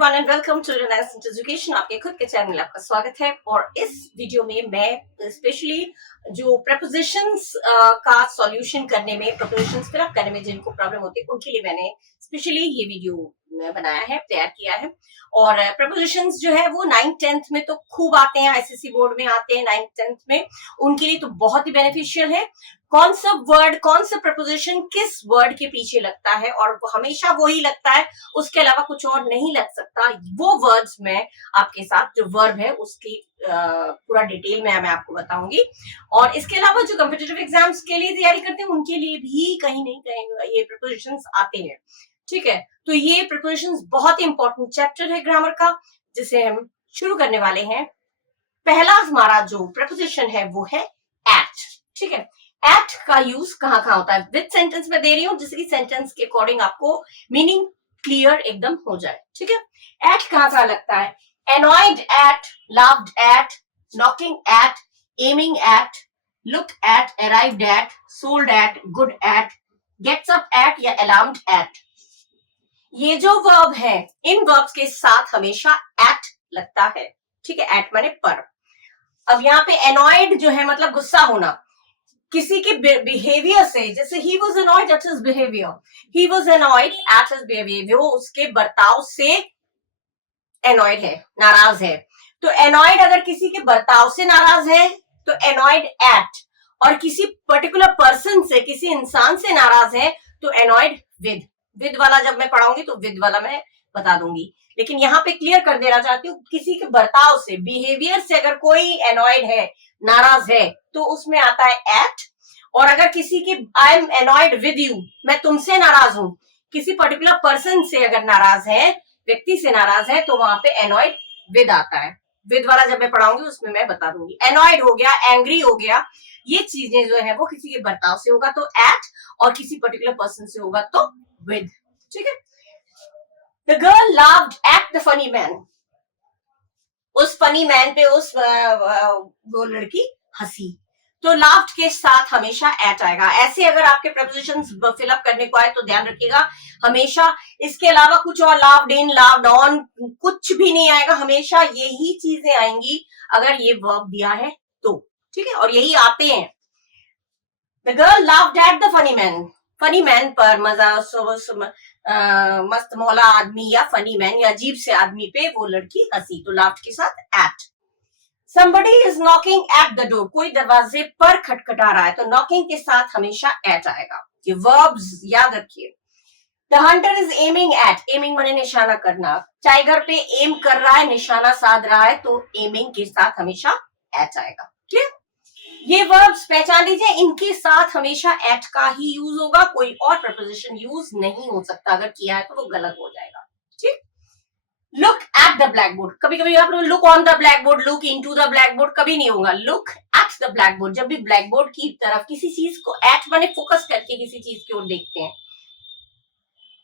Everyone and welcome to Reliance education. आपके खुद के चैनल में आपका स्वागत है। और इस वीडियो में मैं स्पेशली जो प्रपोजिशंस का सॉल्यूशन करने में, प्रपोजिशंस फिल अप करने में जिनको प्रॉब्लम होती है उनके लिए मैंने स्पेशली ये वीडियो बनाया है, तैयार किया है। और प्रपोजिशंस जो है वो 9th-10th में तो खूब आते हैं, आईसीएसई बोर्ड में आते हैं 9th-10th में, उनके लिए तो बहुत ही बेनिफिशियल है। कौन सा वर्ड, कौन सा प्रपोजिशन किस वर्ड के पीछे लगता है और हमेशा वही लगता है, उसके अलावा कुछ और नहीं लग सकता, वो वर्ड्स मैं आपके साथ जो वर्ब है उसकी पूरा डिटेल में मैं आपको बताऊंगी। और इसके अलावा जो कॉम्पिटिटिव एग्जाम्स के लिए तैयारी करते हैं उनके लिए भी कहीं नहीं कहीं ये प्रपोजिशंस आते हैं। ठीक है, तो ये प्रपोजिशंस बहुत ही इंपॉर्टेंट चैप्टर है ग्रामर का, जिसे हम शुरू करने वाले हैं। पहला हमारा जो प्रपोजिशन है वो है एट। ठीक है, एट का यूज कहाँ कहाँ होता है, विद सेंटेंस में दे रही हूँ जिससे कि सेंटेंस के अकॉर्डिंग आपको मीनिंग क्लियर एकदम हो जाए। ठीक है, एट कहाँ कहाँ लगता है, annoyed at, laughed at, knocking at, aiming at, look at, arrived at, sold at, good at, gets up at या alarmed at। ये जो वर्ब है इन वर्ब्स के साथ हमेशा एट लगता है। ठीक है, एट माने पर। अब यहाँ पे annoyed जो है मतलब गुस्सा होना किसी के बिहेवियर से, जैसे he was annoyed at his behavior, he was annoyed at his behavior, वो उसके बर्ताव से annoyed है, नाराज है। तो annoyed अगर किसी के बर्ताव से नाराज है तो annoyed at, और किसी पर्टिकुलर पर्सन से, किसी इंसान से नाराज है तो annoyed with। विद वाला जब मैं पढ़ाऊंगी तो विद वाला मैं बता दूंगी, लेकिन यहाँ पे क्लियर कर देना चाहती हूँ, किसी के बर्ताव से, बिहेवियर से अगर कोई annoyed है, नाराज है, तो उसमें आता है at। और अगर किसी की I am annoyed with you, मैं तुमसे नाराज हूं, किसी पर्टिकुलर पर्सन से अगर नाराज है, व्यक्ति से नाराज है, तो वहां पे annoyed with आता है। विद वाला जब मैं पढ़ाऊंगी उसमें मैं बता दूंगी। annoyed हो गया, एंग्री हो गया, ये चीजें जो है वो किसी के बर्ताव से होगा तो at, और किसी पर्टिकुलर पर्सन से होगा तो with। ठीक है, The girl laughed at the funny man, उस फनी मैन पे उस वो लड़की हंसी, तो लाफ्ड के साथ हमेशा एट आएगा। ऐसे अगर आपके प्रपोजिशंस फिलअप करने को आए तो ध्यान रखिएगा, हमेशा इसके अलावा कुछ और लाफ्ड इन, लाफ्ड ऑन कुछ भी नहीं आएगा, हमेशा यही चीजें आएंगी अगर ये वर्ब दिया है तो। ठीक है, और यही आते हैं। The girl laughed at the funny man, funny man पर, मस्त मौला आदमी या फनी मैन या अजीब से आदमी पे वो लड़की हंसी, तो लाफ्ड के साथ eight. Somebody is knocking at the door, कोई दरवाजे पर खटखटा रहा है, तो knocking के साथ हमेशा at आएगा। ये verbs याद रखिए। The hunter is aiming at, aiming माने निशाना करना, टाइगर पे एम कर रहा है, निशाना साध रहा है, तो aiming के साथ हमेशा at आएगा। क्लियर? ये verbs पहचान लीजिए, इनके साथ हमेशा at का ही यूज होगा, कोई और प्रपोजिशन यूज नहीं हो सकता, अगर किया है तो वो गलत हो जाएगा। ठीक, look at the black board, कभी कभी आप लोग look on the black board, look into the black board, कभी नहीं होगा। Look at the black board, जब भी ब्लैक बोर्ड की तरफ किसी चीज को एट माने फोकस करके किसी चीज की ओर देखते हैं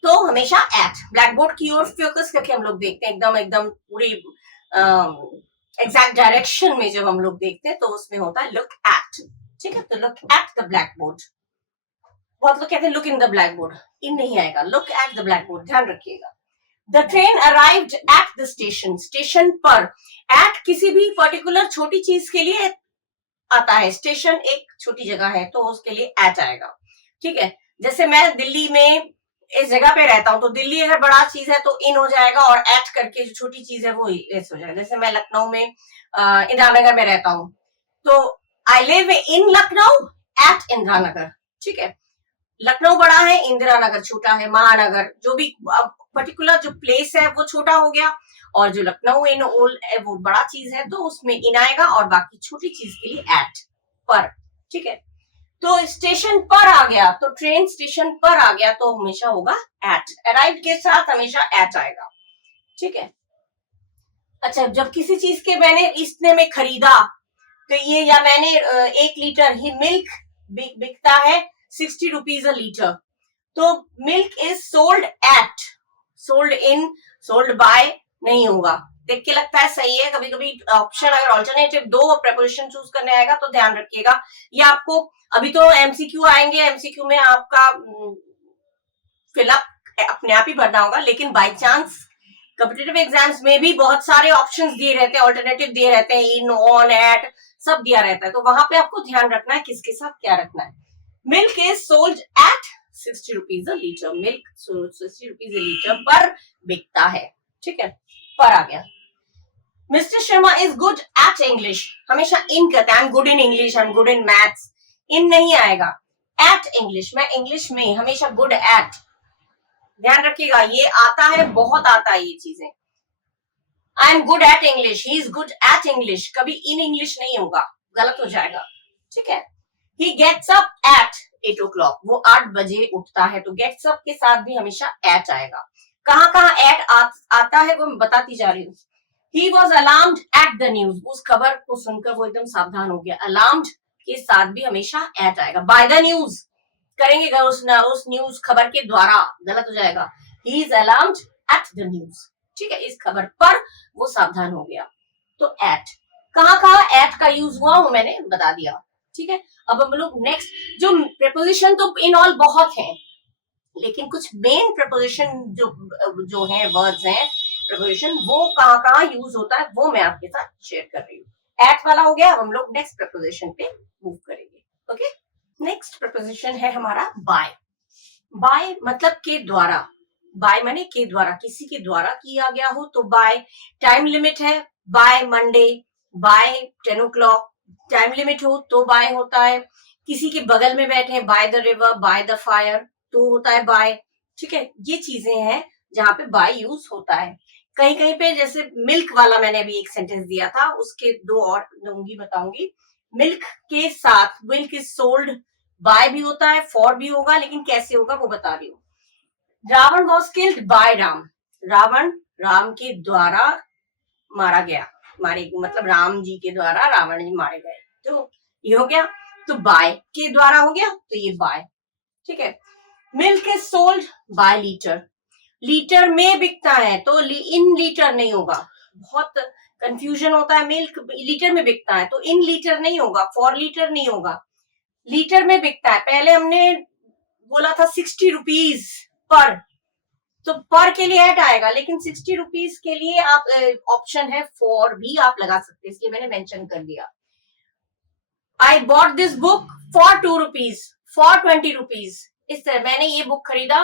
तो हमेशा एट, ब्लैक बोर्ड की ओर फोकस करके हम लोग देखते हैं, एकदम एकदम पूरी एग्जैक्ट डायरेक्शन में जब हम लोग देखते हैं तो उसमें होता है लुक एट। ठीक है, तो look at the black board. बहुत लोग कहते हैं look in the black board, in नहीं आएगा, look at the black board, ध्यान रखिएगा। The train arrived at the station, station पर। at किसी भी पर्टिकुलर छोटी चीज के लिए आता है, स्टेशन एक छोटी जगह है तो उसके लिए at आएगा। ठीक है, जैसे मैं दिल्ली में इस जगह पे रहता हूं, तो दिल्ली अगर बड़ा चीज है तो इन हो जाएगा, और at करके जो छोटी चीज है वो एस हो जाएगा। जैसे मैं लखनऊ में इंदिरा नगर में रहता हूं, तो I live in Lucknow at Indira Nagar. ठीक है, लखनऊ बड़ा है, इंदिरा नगर छोटा है, महानगर जो भी पर्टिकुलर जो प्लेस है वो छोटा हो गया, और जो लखनऊ इन ओल है वो बड़ा चीज है तो उसमें इन आएगा, और बाकी छोटी चीज के लिए एट, पर। ठीक है, तो स्टेशन पर आ गया, तो ट्रेन स्टेशन पर आ गया तो हमेशा होगा एट, अराइव के साथ हमेशा एट आएगा। ठीक है, अच्छा, जब किसी चीज के मैंने इतने में खरीदा तो ये, या मैंने 1 लीटर ही मिल्क बिकता है 60 रुपीज अ लीटर, तो milk is sold eight, sold in, sold by नहीं होगा। देख के लगता है सही है, कभी कभी ऑप्शन अगर ऑल्टरनेटिव दो प्रपोजिशन चूज करने आएगा तो ध्यान रखिएगा। ये आपको अभी तो एमसीक्यू आएंगे, एमसीक्यू में आपका फिलअप अपने आप ही भरना होगा, लेकिन बाय चांस कॉम्पिटिटिव एग्जाम्स में भी बहुत सारे ऑप्शंस दिए रहते हैं, ऑल्टरनेटिव दिए रहते हैं, इन, ऑन, एट, सब दिया रहता है, तो वहां पे आपको ध्यान रखना है किसके साथ क्या रखना है। Milk is sold at 60 rupees a litre, milk 60 rupees a litre पर बिकता है, ठीक है, पर आ गया। Mister Sharma is good at English, हमेशा इन कहते हैं, I am good in English, I am good in maths, in नहीं आएगा, एट इंग्लिश, मैं इंग्लिश में हमेशा गुड एट, ध्यान रखिएगा, ये आता है, बहुत आता है ये चीजें। आई am good at English, he is good at English, कभी इन इंग्लिश नहीं होगा, गलत हो जाएगा, ठीक है। He gets up at 8 o'clock, वो 8 बजे उठता है, तो गेट्स अप के साथ भी हमेशा एट आएगा। कहां कहां एट आता है वो मैं बताती जा रही हूँ। He was alarmed at the news, उस खबर को सुनकर वो एकदम सावधान हो गया, अलार्म्ड के साथ भी हमेशा एट आएगा। बाय द न्यूज करेंगे उस न्यूज खबर के द्वारा, गलत हो जाएगा। He is alarmed at the news, ठीक है, इस खबर पर वो सावधान हो गया, तो एट, कहां कहां एट का यूज हुआ वो मैंने बता दिया, ठीक है। अब हम लोग नेक्स्ट, जो प्रेपोजिशन तो इन ऑल बहुत हैं, लेकिन कुछ मेन प्रेपोजिशन जो है, वर्ड्स हैं प्रेपोजिशन, वो कहां कहां यूज होता है वो मैं आपके साथ शेयर कर रही हूँ। एट वाला हो गया, अब हम लोग नेक्स्ट प्रेपोजिशन पे मूव करेंगे, ओके। नेक्स्ट प्रेपोजिशन है हमारा बाय। बाय मतलब के द्वारा, बाय माने के द्वारा, किसी के द्वारा किया गया हो तो बाय। टाइम लिमिट है, by Monday, by 10 o'clock, time limit हो तो बाय होता है। किसी के बगल में बैठे, bye the river, bye the fire, तो होता है बाय, ठीक है। ये चीजें हैं जहां पे बाय यूज होता है। कहीं कहीं पे, जैसे मिल्क वाला मैंने अभी एक सेंटेंस दिया था, उसके दो और दूंगी, बताऊंगी। मिल्क के साथ मिल्क इज सोल्ड, बाय भी होता है, फॉर भी होगा, लेकिन कैसे होगा वो बता रही हूँ। Ravan was killed by Ram, Ravan Ram के द्वारा मारा गया, मारे मतलब राम जी के द्वारा रावण जी मारे गए, तो ये हो गया। तो बाय के द्वारा हो गया, तो ये बाय, ठीक है। Milk is sold by litre, litre में बिकता है, तो इन लीटर नहीं होगा, बहुत कंफ्यूजन होता है। मिल्क लीटर में बिकता है तो इन लीटर नहीं होगा, फॉर लीटर नहीं होगा, लीटर में बिकता है। पहले हमने बोला था 60 रुपीज पर, तो पर के लिए ऐड आएगा, लेकिन 60 रुपीज के लिए आप ऑप्शन है फॉर भी आप लगा सकते हैं, इसलिए मैंने मेंशन कर दिया। I bought this book for 2 rupees, for 20 rupees, इस तरह मैंने ये बुक खरीदा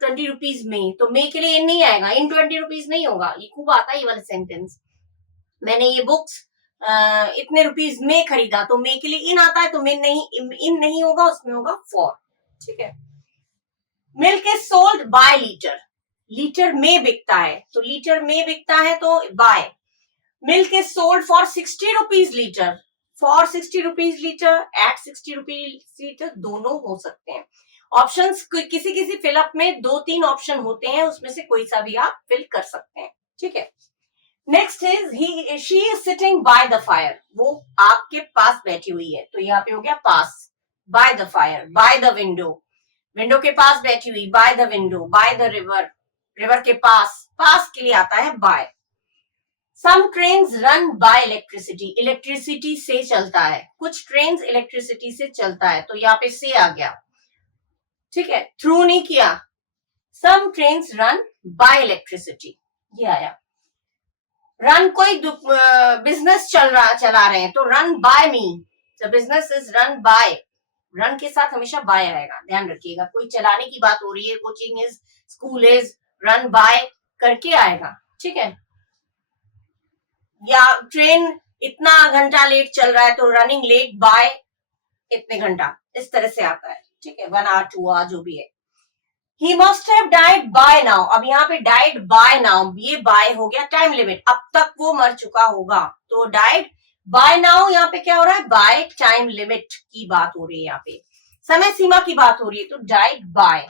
20 रुपीज में, तो मे के लिए इन नहीं आएगा, इन 20 रुपीज नहीं होगा, ये खूब आता है ये वाला सेंटेंस। मैंने ये बुक्स इतने रुपीज में खरीदा, तो मे के लिए इन आता है, तो मे नहीं, इन नहीं होगा, उसमें होगा फॉर, ठीक है। Milk is sold by litre, litre में बिकता है, तो लीटर में बिकता है तो by. Milk is sold for 60 rupees litre, for 60 rupees litre, at 60 rupees litre, दोनों हो सकते हैं। ऑप्शंस किसी किसी फिलअप में 2-3 ऑप्शन होते हैं, उसमें से कोई सा भी आप फिल कर सकते हैं, ठीक है। Next is she is sitting bye the fire, वो आग के पास बैठी हुई है, तो यहाँ पे हो गया पास, by the fire, by the window, window के पास बैठी हुई, by the window, by the river, river के पास, पास के लिए आता है by. Some trains run by electricity, electricity से चलता है, कुछ ट्रेन्स इलेक्ट्रिसिटी से चलता है, तो यहाँ पे से आ गया, ठीक है, थ्रू नहीं किया। सम ट्रेन्स रन बाय इलेक्ट्रिसिटी, ये आया। रन कोई बिजनेस चला रहे हैं, तो run by me, the business is run by, run के साथ हमेशा बाय आएगा, ध्यान रखिएगा। कोई चलाने की बात हो रही है, coaching is, school is, run by करके आएगा, ठीक है। या ट्रेन इतना घंटा लेट चल रहा है, तो रनिंग लेट बाय इतने घंटा, इस तरह से आता है, ठीक है, 1 hour 2 hour जो भी है। He must have died by now, अब यहाँ पे died by now, ये by हो गया टाइम लिमिट, अब तक वो मर चुका होगा, तो died by now यहाँ पे क्या हो रहा है, by टाइम लिमिट की बात हो रही है, यहाँ पे समय सीमा की बात हो रही है, तो died by।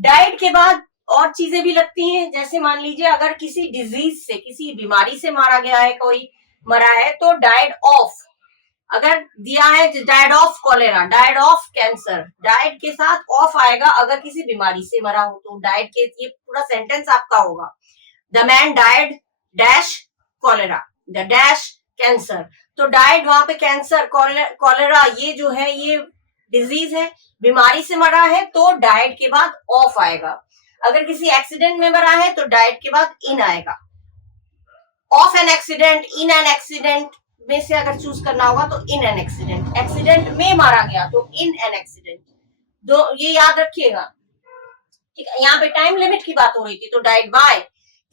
died के बाद और चीजें भी लगती हैं, जैसे मान लीजिए अगर किसी डिजीज से, किसी बीमारी से मारा गया है, कोई मरा है, तो died of, अगर दिया है died of cholera, died of cancer, died के साथ ऑफ आएगा, अगर किसी बीमारी से मरा हो तो डाइड के, ये पूरा सेंटेंस आपका होगा, the man died dash cholera, the dash cancer, तो डाइड वहां पे कैंसर, कॉलेरा ये जो है ये डिजीज है, बीमारी से मरा है, तो डाइड के बाद ऑफ आएगा। अगर किसी एक्सीडेंट में मरा है तो डाइड के बाद इन आएगा, of an accident, in an accident में से अगर चूज करना होगा तो इन एन एक्सीडेंट, एक्सीडेंट में मारा गया तो इन एन एक्सीडेंट, दो ये याद रखिएगा। ठीक है, यहाँ पे टाइम लिमिट की बात हो रही थी तो डाइड बाय,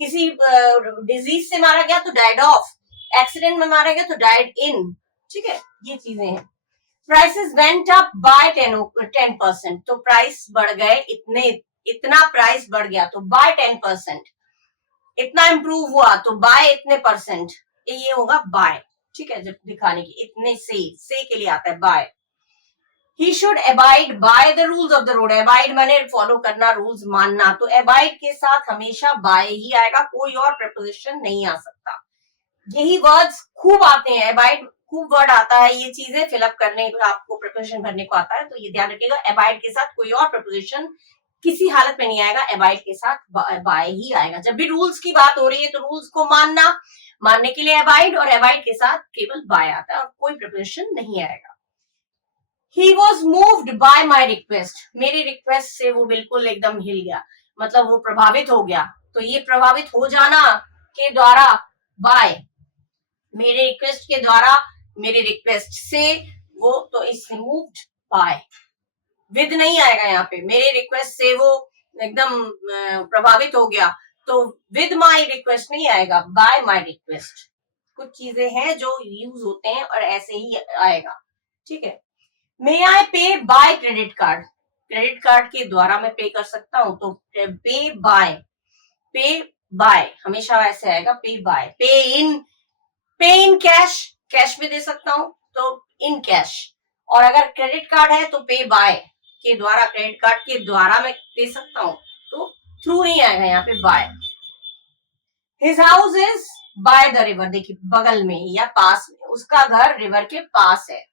किसी डिजीज से मारा गया तो डाइड ऑफ, एक्सीडेंट में मारा गया तो डाइड इन। ठीक है, ये चीजें हैं। प्राइसेस वेंट अप बाय 10%, तो प्राइस बढ़ गए इतने, इतना प्राइस बढ़ गया तो बाय 10%, इतना इंप्रूव हुआ तो बाय इतने परसेंट, ये होगा बाय। ठीक है, जब दिखाने की इतने से के लिए आता है bye. He should abide by the rules of the road. Abide माने फॉलो करना, रूल्स मानना, तो abide के साथ हमेशा by ही आएगा, कोई और preposition नहीं आ सकता। यही वर्ड्स खूब आते हैं, abide खूब वर्ड आता है, ये चीजें फिलअप करने आपको preposition भरने को आता है, तो ये ध्यान रखिएगा, abide के साथ कोई और preposition किसी हालत में नहीं आएगा, abide के साथ by ही आएगा। जब भी रूल्स की बात हो रही है तो रूल्स को मानना, मानने के लिए abide, और abide के साथ केवल by आता है और कोई preposition नहीं आएगा। He was moved by my request. मेरी रिक्वेस्ट से वो बिल्कुल एकदम हिल गया, मतलब वो प्रभावित हो गया। तो ये प्रभावित हो जाना के द्वारा बाय, मेरे रिक्वेस्ट के द्वारा, मेरे रिक्वेस्ट से वो, तो इससे मूव्ड बाय, विद नहीं आएगा यहाँ पे, मेरे रिक्वेस्ट से वो एकदम प्रभावित हो गया तो विद माई रिक्वेस्ट नहीं आएगा, बाय माई रिक्वेस्ट। कुछ चीजें हैं जो यूज होते हैं और ऐसे ही आएगा। ठीक है, मे आई पे by credit card, credit card के द्वारा मैं पे कर सकता हूं तो पे बाय, पे बाय हमेशा ऐसे आएगा, पे बाय। पे इन कैश, कैश में दे सकता हूं तो इन कैश, और अगर क्रेडिट कार्ड है तो पे बाय के द्वारा, क्रेडिट कार्ड के द्वारा मैं दे सकता हूं तो थ्रू नहीं आएगा यहाँ पे by. His house is by the river, देखिए बगल में या पास में, उसका घर रिवर के पास है।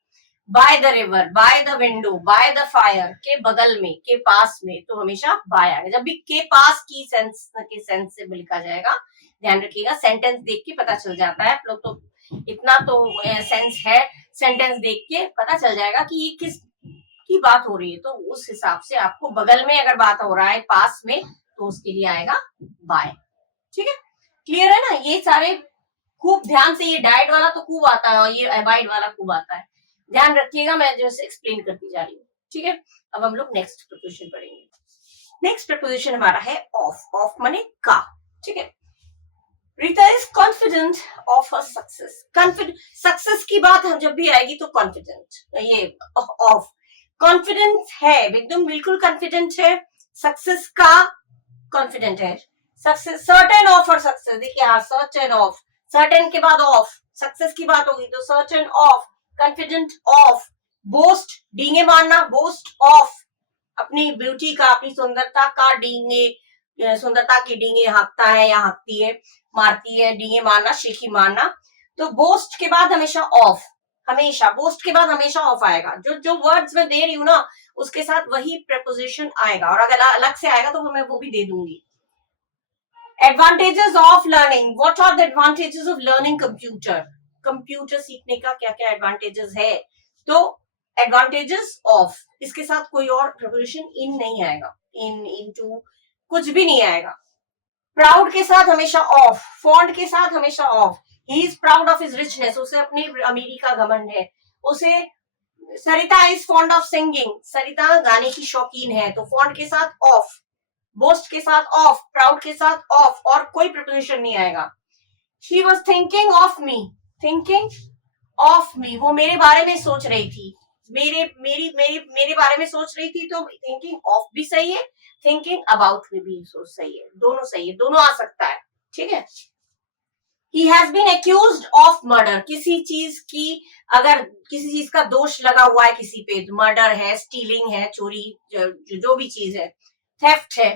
Bye the river, bye the window, by the fire, के बगल में, के पास में, तो हमेशा बाय आएगा। जब भी के पास की सेंस के सेंस से लिखा जाएगा, ध्यान रखिएगा, सेंटेंस देख के पता चल जाता है, आप लोग तो इतना तो सेंस है, सेंटेंस देख के पता चल जाएगा कि ये किस की बात हो रही है, तो उस हिसाब से आपको बगल में अगर बात हो रहा है, पास में, तो उसके लिए आएगा बाय। ठीक है, क्लियर है ना? ये सारे खूब ध्यान से, ये डाइट वाला तो खूब आता है और ये अबाइड वाला खूब आता है, ध्यान रखिएगा, मैं जैसे एक्सप्लेन करती जा रही हूँ। ठीक है, अब हम लोग नेक्स्ट प्रपोजिशन पढ़ेंगे। नेक्स्ट प्रपोजिशन हमारा है ऑफ, ऑफ माने का। ठीक है, Rita is confident of a success, success की बात हम जब भी आएगी तो कॉन्फिडेंट, ये ऑफ, कॉन्फिडेंट है, एकदम बिल्कुल कॉन्फिडेंट है, सक्सेस का कॉन्फिडेंट है, सक्सेस, सर्टेन ऑफ और सक्सेस, देखिए हाँ, सर्टेन ऑफ, सर्टेन के बाद ऑफ, सक्सेस की बात होगी तो certain of, confident of, boast डींगे मारना, बोस्ट ऑफ, अपनी ब्यूटी का, अपनी सुंदरता का डींगे, सुंदरता की डींगे हाँकता है या हाँकती है, मारती है, डींगे मारना, शीखी मारना, तो बोस्ट के बाद हमेशा ऑफ, हमेशा बोस्ट के बाद हमेशा ऑफ आएगा, जो जो वर्ड्स मैं दे रही हूँ ना उसके साथ वही प्रपोजिशन आएगा, और अगर अलग से आएगा तो मैं वो भी दे दूंगी। Advantages of learning, what are the advantages of learning computer, computer सीखने का क्या क्या एडवांटेजेस है, तो एडवांटेजेस ऑफ, इसके साथ कोई और प्रपोजिशन इन नहीं आएगा, इन, इनटू कुछ भी नहीं आएगा। प्राउड के साथ हमेशा ऑफ, फॉन्ड के साथ हमेशा of, he is proud of his richness, उसे अपनी अमीरी का घमंड है, उसे, सरिता इज फॉन्ड ऑफ सिंगिंग, सरिता गाने की शौकीन है, तो फॉन्ड के साथ ऑफ, बोस्ट के साथ ऑफ, प्राउड के साथ ऑफ, और कोई प्रपोजिशन नहीं आएगा। She was thinking of me, thinking of me, वो मेरे बारे में सोच रही थी, मेरे बारे में सोच रही थी, तो थिंकिंग ऑफ भी सही है, थिंकिंग अबाउट में भी सही है, दोनों सही है, दोनों आ सकता है। ठीक है, He has been accused of murder, किसी चीज की, अगर किसी चीज का दोष लगा हुआ है किसी पे, मर्डर है, स्टीलिंग है, चोरी, जो भी चीज है, थेफ्ट है,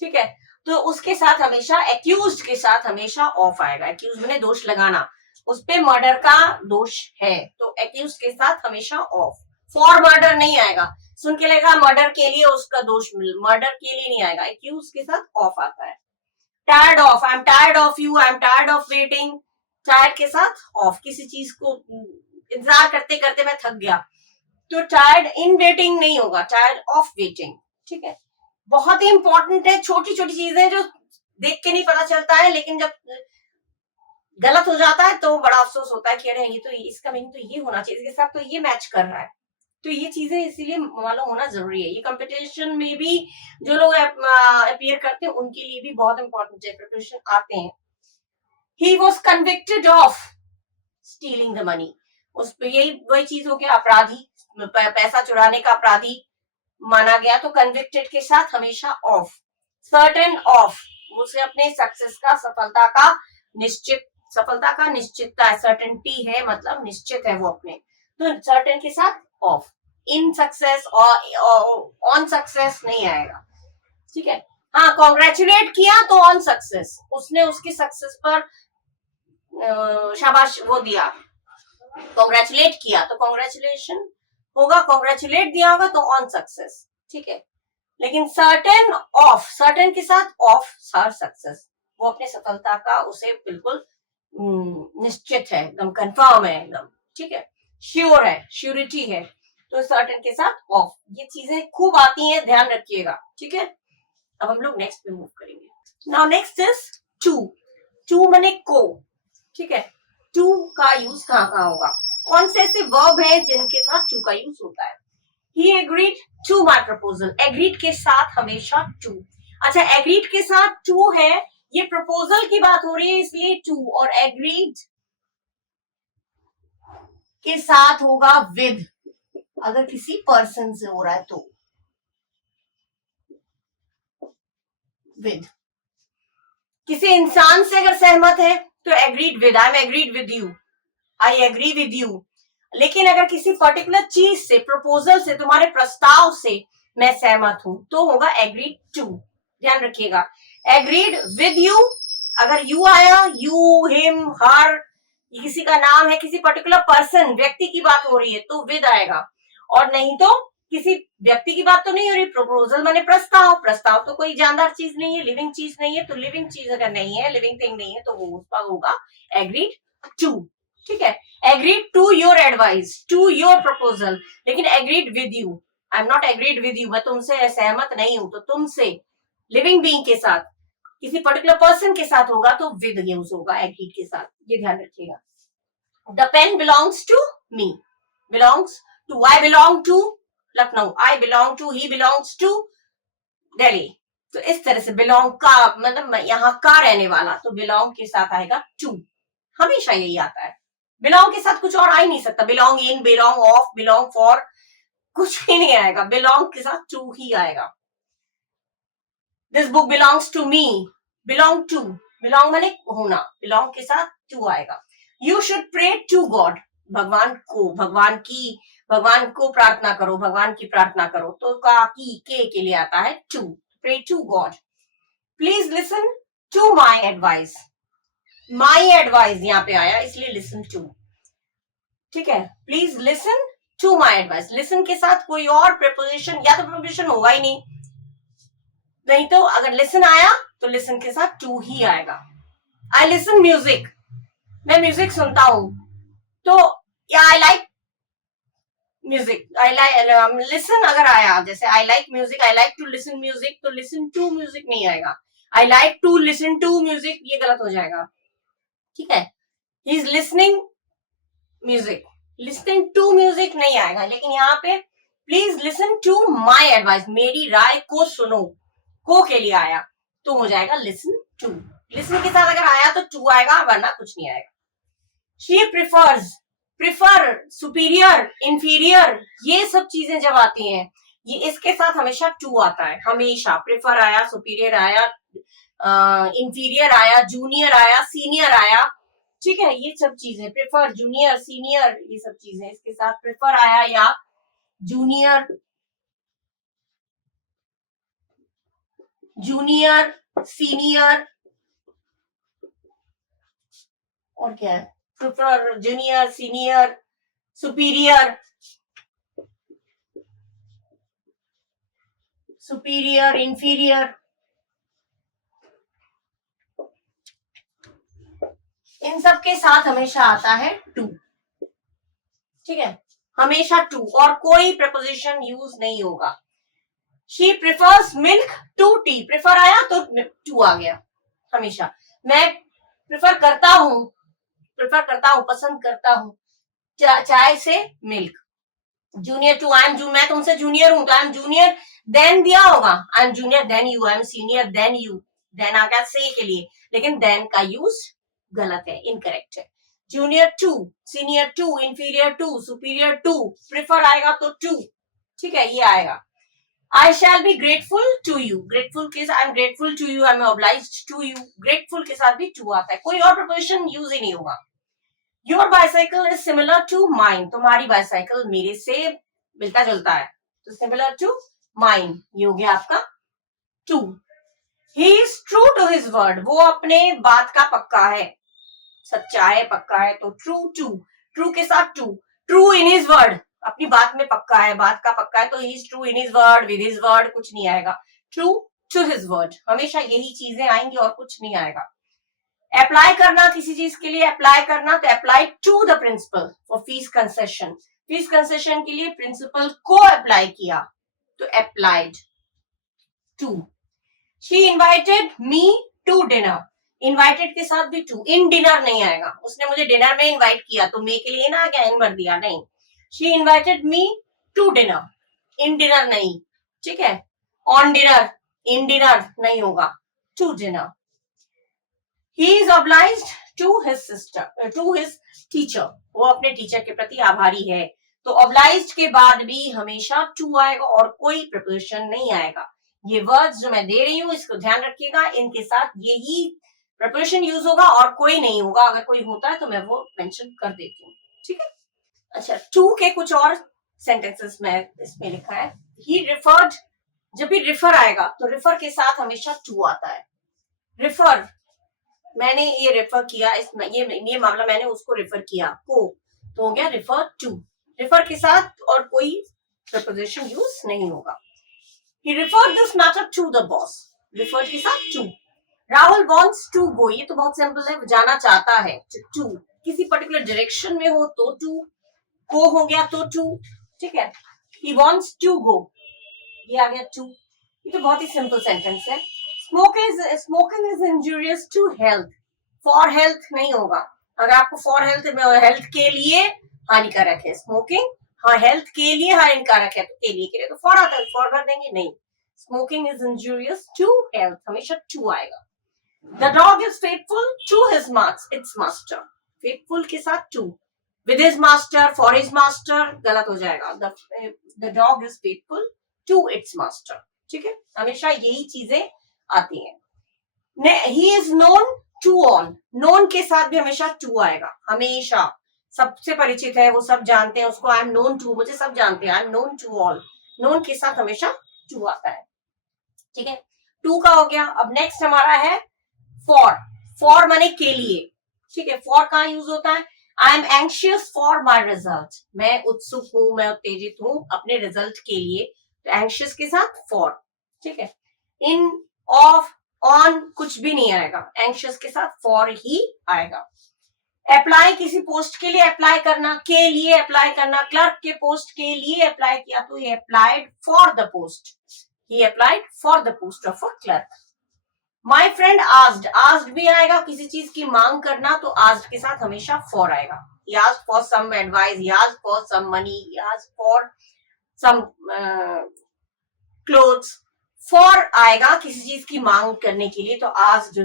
ठीक है, तो उसके साथ हमेशा, एक्यूज्ड के साथ हमेशा ऑफ आएगा, एक्यूज मैंने दोष लगाना, उस पे मर्डर का दोष है तो एक्यूज के साथ हमेशा ऑफ, फॉर मर्डर नहीं आएगा, सुन के लगेगा मर्डर के लिए उसका दोष, मर्डर के लिए नहीं आएगा, एक्यूज के साथ ऑफ आता है। Tired of, I am tired of you, I am tired of waiting, tired के साथ ऑफ, किसी चीज को इंतजार करते करते मैं थक गया, तो टायर्ड इन वेटिंग नहीं होगा, टायर्ड ऑफ वेटिंग। ठीक है, बहुत ही इंपॉर्टेंट है, छोटी छोटी चीजें जो देख के नहीं पता चलता है, लेकिन जब गलत हो जाता है तो बड़ा अफसोस होता है कि अरे ये तो इसका मीनिंग तो ये होना चाहिए, इसके साथ तो ये मैच कर रहा है। तो ये चीजें इसीलिए मालूम होना जरूरी है। ये कंपटीशन में भी जो लोग अपीयर करते हैं उनके लिए भी बहुत इंपॉर्टेंट है, प्रिपरेशन आते हैं। He was convicted of stealing the money, उस पर यही वही चीज हो गया, अपराधी, पैसा चुराने का अपराधी माना गया। तो कन्विक्टेड के साथ हमेशा ऑफ, सर्टेन ऑफ, उसे अपने सक्सेस का, सफलता का निश्चित, सफलता का निश्चितता है, सर्टेनिटी है मतलब निश्चित है वो अपने, तो सर्टेन के साथ ऑफ, इन सक्सेस और ऑन सक्सेस नहीं आएगा, ठीक है। हाँ, कॉन्ग्रेचुलेट किया तो ऑन सक्सेस, उसने उसकी सक्सेस पर शाबाश वो दिया, कॉन्ग्रेचुलेट किया तो कॉन्ग्रेचुलेशन होगा, कॉन्ग्रेचुलेट दिया होगा तो ऑन सक्सेस, ठीक है। लेकिन सर्टेन ऑफ, सर्टेन के साथ ऑफ हर सक्सेस, वो अपने सफलता का उसे बिल्कुल निश्चित है, एकदम कंफर्म है एकदम, ठीक है, श्योर है, श्योरिटी है, तो सर्टेन के साथ ऑफ। ये चीजें खूब आती हैं, ध्यान रखिएगा, ठीक है। अब हम लोग नेक्स्ट पे मूव करेंगे। Now next is to, to माने को, ठीक है। टू का यूज कहाँ कहाँ होगा, कौन से ऐसे वर्ब है जिनके साथ टू का यूज होता है। He agreed to my proposal, agreed के साथ हमेशा to, अच्छा agreed के साथ to है, ये proposal की बात हो रही है इसलिए to, और agreed के साथ होगा with, अगर किसी पर्सन से हो रहा है तो with, किसी इंसान से अगर सहमत है तो agreed with, I'm agreed with you, I agree with you। लेकिन अगर किसी पर्टिकुलर चीज से, प्रपोजल से, तुम्हारे प्रस्ताव से मैं सहमत हूं तो होगा एग्रीड टू, ध्यान रखिएगा। एग्रीड विद यू, अगर यू आया, यू, हिम, हर, किसी का नाम है, किसी पर्टिकुलर पर्सन, व्यक्ति की बात हो रही है तो विद आएगा, और नहीं तो किसी व्यक्ति की बात तो नहीं हो रही, प्रपोजल माने प्रस्ताव, प्रस्ताव तो कोई जानदार चीज नहीं है, लिविंग चीज नहीं है, तो लिविंग चीज अगर नहीं है, लिविंग थिंग नहीं है तो वो उसका होगा एग्रीड टू, ठीक है। Agreed to your advice, to your proposal, लेकिन agreed with you, I am not agreed with you, मैं तुमसे सहमत नहीं हूं, तो तुमसे, लिविंग बीइंग के साथ, किसी पर्टिकुलर पर्सन के साथ होगा तो विद यूज होगा एग्रीड के साथ, ये ध्यान रखिएगा। The pen belongs to me, belongs to, I belong to Lucknow, I belong to, he belongs to Delhi, तो इस तरह से बिलोंग का मतलब यहाँ का रहने वाला, तो बिलोंग के साथ आएगा टू, हमेशा यही आता है, बिलोंग के साथ कुछ और आ ही नहीं सकता, belong in, belong of, belong for, कुछ भी नहीं आएगा, बिलोंग के साथ टू ही आएगा। This book belongs to me, belong to, belong माने होना, बिलोंग के साथ टू आएगा। You should pray to God, भगवान को, भगवान की, भगवान को प्रार्थना करो, भगवान की प्रार्थना करो, तो का की के लिए आता है to, pray to God. Please listen to my advice, my advice यहाँ पे आया इसलिए लिसन टू, ठीक है। Please listen to my advice, listen के साथ कोई और प्रेपोजिशन या तो प्रेपोजिशन होगा ही नहीं तो अगर लिसन आया तो लिसन के साथ टू ही आएगा। आई लिसन म्यूजिक, मैं म्यूजिक सुनता हूं, तो या I like music, I like listen अगर आया, जैसे I like music, I like to listen music, तो लिसन टू म्यूजिक नहीं आएगा, I like to listen to music, ये गलत हो जाएगा, ठीक है। He is listening music, listening to music नहीं आएगा, लेकिन यहाँ पे please listen to my advice, मेरी राय को सुनो, को के लिए आया तो हो जाएगा लिसन टू, लिसन के साथ अगर आया तो टू आएगा वरना कुछ नहीं आएगा। She prefers, prefer, superior, inferior, ये सब चीजें जब आती हैं ये इसके साथ हमेशा टू आता है, हमेशा। प्रिफर आया, सुपीरियर आया, इंफीरियर आया, जूनियर आया, सीनियर आया, ठीक है। ये सब चीजें प्रेफर, जूनियर, सीनियर, ये सब चीजें इसके साथ प्रेफर आया या जूनियर, जूनियर, सीनियर, और क्या है, prefer, junior, senior, superior, superior, inferior, इन सब के साथ हमेशा आता है टू, ठीक है, हमेशा टू, और कोई प्रपोजिशन यूज नहीं होगा। She prefers milk to tea, prefer आया तो टू आ गया हमेशा। मैं प्रिफर करता हूं प्रेफर करता हूँ, पसंद करता हूँ, चाय से milk. Junior to, I am मैं तुमसे जूनियर हूं तो आई एम जूनियर देन दिया होगा, I am junior than you, I am senior than you, than आ गया से के लिए, लेकिन देन का यूज गलत है, इनकरेक्ट है। Junior to, senior to, inferior to, superior to, prefer आएगा तो टू, ठीक है, ये आएगा। I shall be grateful to you, grateful के साथ I am grateful to you, I am obliged to you, grateful के साथ भी टू आता है, कोई और प्रिपोजिशन यूज ही नहीं होगा। Your bicycle is similar to mine, तुम्हारी बाइसाइकिल मेरे से मिलता जुलता है, तो सिमिलर टू माइन, ये हो गया आपका to. He is true to his word, वो अपने बात का पक्का है, सच्चा है, पक्का है, तो ट्रू टू, ट्रू के साथ to, true in his word, अपनी बात में पक्का है, बात का पक्का है, तो ही is true in his word, with his word कुछ नहीं आएगा, ट्रू टू हिज वर्ड, हमेशा यही चीजें आएंगी और कुछ नहीं आएगा। अप्लाई करना किसी चीज के लिए, अप्लाई करना तो apply to the principal for fees concession, fees concession के लिए प्रिंसिपल को अप्लाई किया तो applied to. She invited me to dinner, invited के साथ भी टू, इन डिनर नहीं आएगा, उसने मुझे डिनर में इनवाइट किया तो मे के लिए ना आ गया, इन भर दिया, नहीं। She invited me to dinner, in dinner नहीं, ठीक है, ऑन डिनर, इन डिनर नहीं होगा, to dinner. He is obliged to his sister, to his teacher, वो अपने टीचर के प्रति आभारी है, तो obliged के बाद भी हमेशा to आएगा और कोई preposition नहीं आएगा। ये वर्ड्स जो मैं दे रही हूँ इसको ध्यान रखिएगा, इनके साथ यही preposition यूज होगा और कोई नहीं होगा, अगर कोई होता है तो मैं वो मेंशन कर देती हूँ, ठीक है। अच्छा, to के कुछ और सेंटेंसेस में इसमें लिखा है, he referred, जब भी रिफर आएगा तो रिफर के साथ हमेशा to आता है। रिफर, मैंने ये रेफर किया, ये मामला मैंने उसको रेफर किया को, तो हो गया रिफर टू, रिफर के साथ और कोई प्रपोजिशन यूज नहीं होगा। He referred this matter to the boss, referred के साथ to। Rahul wants to go, ये तो बहुत सिंपल है, जाना चाहता है, to, किसी पर्टिकुलर डायरेक्शन में हो तो to, go हो गया तो to, ठीक है। He wants to go, ये आ गया to, ये तो बहुत ही सिंपल सेंटेंस है। Smoking is injurious to health, for health नहीं होगा, अगर आपको for health में हेल्थ के लिए हानिकारक है, स्मोकिंग हाँ हेल्थ के लिए हानिकारक है, तो के लिए तो for आता है, for भर देंगे, नहीं। Smoking is injurious to health, हमेशा to आएगा। The dog is faithful to his its master, faithful के साथ to, with his master, for his master गलत हो जाएगा, the dog is faithful to its master, ठीक है, हमेशा यही चीजें आती हैं। He is known to all, known के साथ भी हमेशा to आएगा, हमेशा, सबसे परिचित है, वो सब जानते हैं उसको, I am known to, मुझे सब जानते हैं, I am known to all, known के साथ हमेशा to आता है, ठीक है, to का हो गया। अब नेक्स्ट हमारा है for, for माने के लिए, ठीक है, for कहाँ यूज होता है, I am anxious for my result, मैं उत्सुक हूं, मैं उत्तेजित हूं अपने रिजल्ट के लिए, तो anxious के साथ for, ठीक है। इन, ऑफ, ऑन कुछ भी नहीं आएगा, एंशियस के साथ फॉर ही आएगा। अप्लाई किसी पोस्ट के लिए अप्लाई करना, के लिए अप्लाई करना, क्लर्क के पोस्ट के लिए अप्लाई किया तो he applied for the post, he applied for the post of a clerk. My friend asked, asked भी आएगा, किसी चीज की मांग करना तो आस्क्ड के साथ हमेशा फॉर आएगा। He asked for some advice, he asked for some money, he asked for some clothes, for आएगा किसी चीज की मांग करने के लिए तो आस्क्ड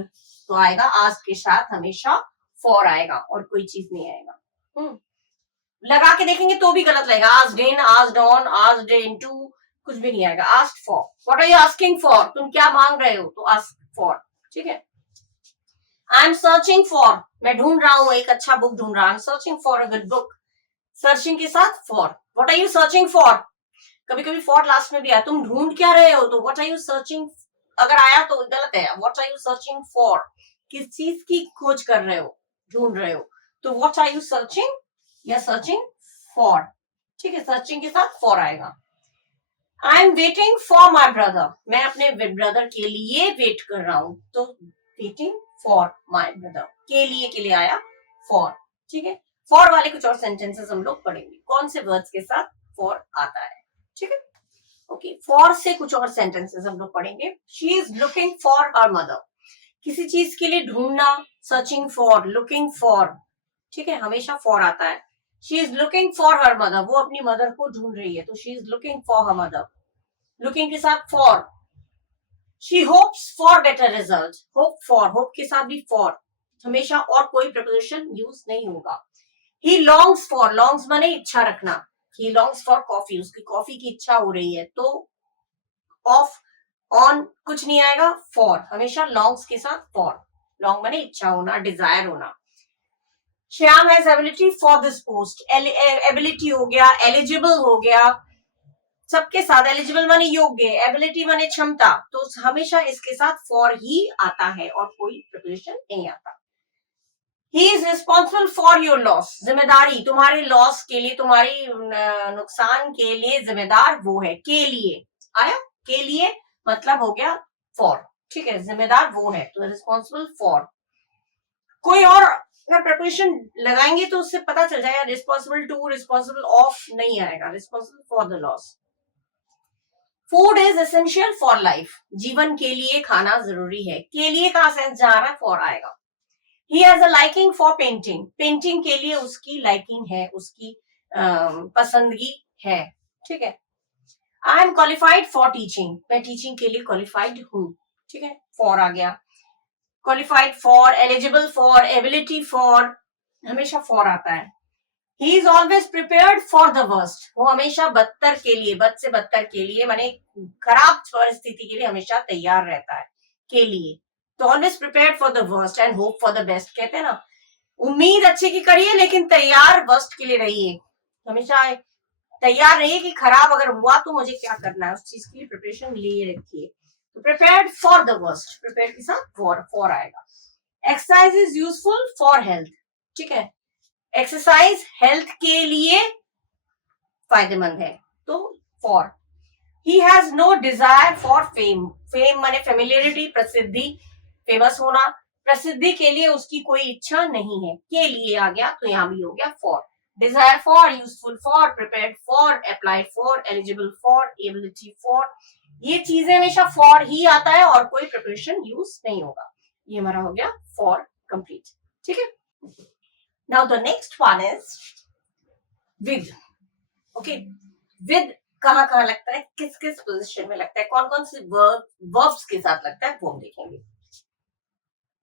तो आएगा, आस्क्ड के साथ हमेशा फॉर आएगा और कोई चीज नहीं आएगा। लगा के देखेंगे तो भी गलत रहेगा, asked in, asked on, asked into कुछ भी नहीं आएगा, asked for. What are you asking for, तुम क्या मांग रहे हो, तो आस्क फॉर, ठीक है। आई एम सर्चिंग फॉर, मैं ढूंढ रहा हूं, एक अच्छा बुक ढूंढ रहा हूं, I am searching for a good book, searching के साथ for. What are you searching for, कभी कभी फॉर लास्ट में भी आया, तुम ढूंढ क्या रहे हो, तो व्हाट आर यू सर्चिंग अगर आया तो गलत है, what are you searching for, किस चीज की खोज कर रहे हो, ढूंढ रहे हो, तो व्हाट आर यू सर्चिंग या सर्चिंग फॉर, ठीक है, सर्चिंग के साथ फॉर आएगा। I am waiting for my brother, मैं अपने ब्रदर के लिए वेट कर रहा हूं, तो वेटिंग फॉर माई ब्रदर, के लिए आया फॉर, ठीक है। फॉर वाले कुछ और सेंटेंसेस हम लोग पढ़ेंगे, कौन से वर्ड्स के साथ फॉर आता है, ठीक है। ओके, फॉर से कुछ और सेंटेंसेस हम लोग पढ़ेंगे। She is looking for her mother, किसी चीज के लिए ढूंढना, सर्चिंग फॉर, लुकिंग फॉर, ठीक है, हमेशा फॉर आता है। She is looking for her mother, वो अपनी मदर को ढूंढ रही है, तो she is looking for her mother. Looking के साथ for. She hopes for better result, hope for, hope के साथ भी फॉर, हमेशा और कोई प्रपोजिशन यूज नहीं होगा। ही लॉन्ग्स फॉर, लॉन्ग्स माने इच्छा रखना, ही लॉन्ग्स फॉर कॉफी, उसकी कॉफी की इच्छा हो रही है, तो ऑफ ऑन कुछ नहीं आएगा, फॉर, हमेशा लॉन्ग्स के साथ फॉर। लॉन्ग माने इच्छा होना, डिजायर होना। Shyam has ability for this post, ability हो गया, एलिजिबल हो गया, सबके साथ। एलिजिबल माने योग्य, एबिलिटी माने क्षमता, तो हमेशा इसके साथ फॉर ही आता है और कोई प्रिपोजिशन नहीं आता। He is responsible for your loss, जिम्मेदारी, तुम्हारे लॉस के लिए, तुम्हारी नुकसान के लिए जिम्मेदार वो है। के लिए आया, के लिए मतलब हो गया फॉर, ठीक है, जिम्मेदार वो है, तो रिस्पॉन्सिबल फॉर। कोई और अगर प्रपोजिशन लगाएंगे तो उससे पता चल जाएगा, रिस्पॉन्सिबल टू, रिस्पॉन्सिबल ऑफ नहीं आएगा, responsible for the loss. Food is essential for life, जीवन के लिए खाना जरूरी है, के लिए का सेंस जा रहा है, फॉर आएगा। He has a liking for painting, painting के लिए उसकी लाइकिंग है, उसकी पसंदगी है, ठीक है। I M qualified for teaching, मैं टीचिंग के लिए क्वालिफाइड हूं, ठीक है, फॉर आ गया। Qualified for, eligible for, ability for, हमेशा फॉर आता है। He is always prepared for the worst, वो हमेशा बदतर के लिए, बद से बदतर के लिए माने खराब परिस्थिति के लिए हमेशा तैयार रहता है, के लिए। तो always prepared for the worst and hope for the best, कहते हैं ना, उम्मीद अच्छे की करिए लेकिन तैयार वर्स्ट के लिए रहिए, हमेशा तैयार रहिए कि खराब अगर हुआ तो मुझे क्या करना है, उस चीज के लिए प्रिपरेशन लिए रखिए। तो prepared for the worst, prepared के साथ फॉर आएगा। Exercise is useful for health, ठीक है, एक्सरसाइज हेल्थ के लिए फायदेमंद है, तो for. He has no desire for fame, fame माने फेमिलियरिटी, प्रसिद्धि, फेमस होना, प्रसिद्धि के लिए उसकी कोई इच्छा नहीं है, के लिए आ गया, तो यहां भी हो गया for. Desire for, useful for, prepared for, applied for, eligible for, ability for, ये चीजें हमेशा फॉर ही आता है और कोई प्रिपरेशन यूज नहीं होगा। ये हमारा हो गया फॉर कंप्लीट, ठीक है। Now the next one is with, okay. With कहाँ कहाँ लगता है, किस किस पोजिशन में लगता है, कौन कौन से वर्ब्स के साथ लगता है, वो हम देखेंगे।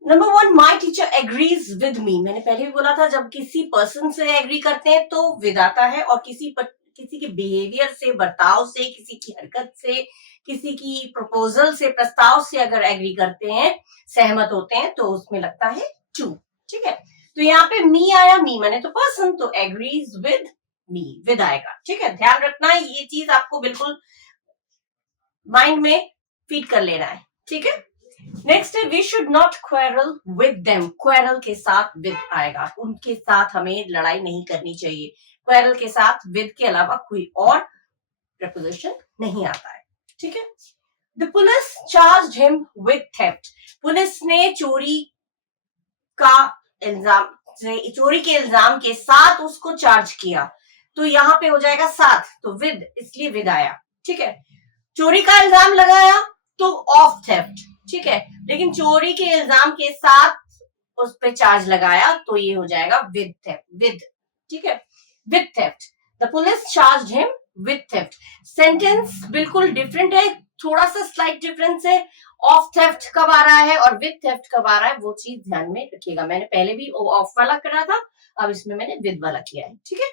Number one, my teacher agrees with me, मैंने पहले भी बोला था जब किसी पर्सन से एग्री करते हैं तो विद आता है, और किसी के बिहेवियर से, बर्ताव से, किसी की हरकत से, किसी की प्रपोजल से, प्रस्ताव से अगर एग्री करते हैं, सहमत होते हैं, तो उसमें लगता है टू, ठीक है। तो यहाँ पे मी आया, मी माने तो पर्सन, तो एग्रीज विद मी, विद आएगा, ठीक है। ध्यान रखना है, ये चीज आपको बिल्कुल माइंड में फीड कर लेना है, ठीक है। नेक्स्ट है, we should not quarrel with them, quarrel के साथ विद आएगा, उनके साथ हमें लड़ाई नहीं करनी चाहिए। क्वेरल के साथ विद के अलावा कोई और प्रपोजिशन नहीं आता है, ठीक है। The police charged him with theft, police ने चोरी का इल्जाम, चोरी के इल्जाम के साथ उसको चार्ज किया, तो यहाँ पे हो जाएगा साथ, तो विद, इसलिए विद आया, ठीक है। चोरी का इल्जाम लगाया तो ऑफ थेफ्ट, ठीक है, लेकिन चोरी के इल्जाम के साथ उस पे चार्ज लगाया तो ये हो जाएगा विद थेफ्ट, विद, ठीक है, with theft. The police charged him with theft, sentence बिल्कुल डिफरेंट है, थोड़ा सा स्लाइट डिफरेंस है। ऑफ थेफ्ट कब आ रहा है और विद थेफ्ट कब आ रहा है, वो चीज ध्यान में रखिएगा। मैंने पहले भी ऑफ वाला करा था, अब इसमें मैंने विद वाला किया है, ठीक है।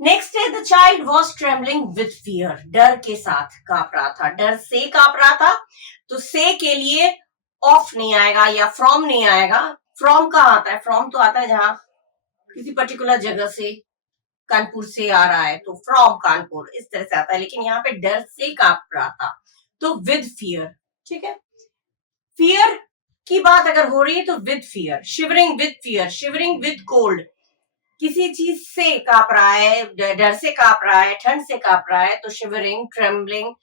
नेक्स्ट है, the child was trembling with fear, डर के साथ कांप रहा था, डर से कांप रहा था, तो से के लिए ऑफ नहीं आएगा या फ्रॉम नहीं आएगा। फ्रॉम कहाँ आता है, फ्रॉम तो आता है जहां किसी पर्टिकुलर जगह से, कानपुर से आ रहा है तो फ्रॉम कानपुर, इस तरह से आता है, लेकिन यहाँ पे डर से कांप रहा था, तो विद फियर, ठीक है। फियर की बात अगर हो रही है तो with fear, shivering with fear, shivering with cold, किसी चीज से कांप रहा है, डर से कांप रहा है, ठंड से कांप रहा है, तो शिवरिंग, ट्रेम्बलिंग,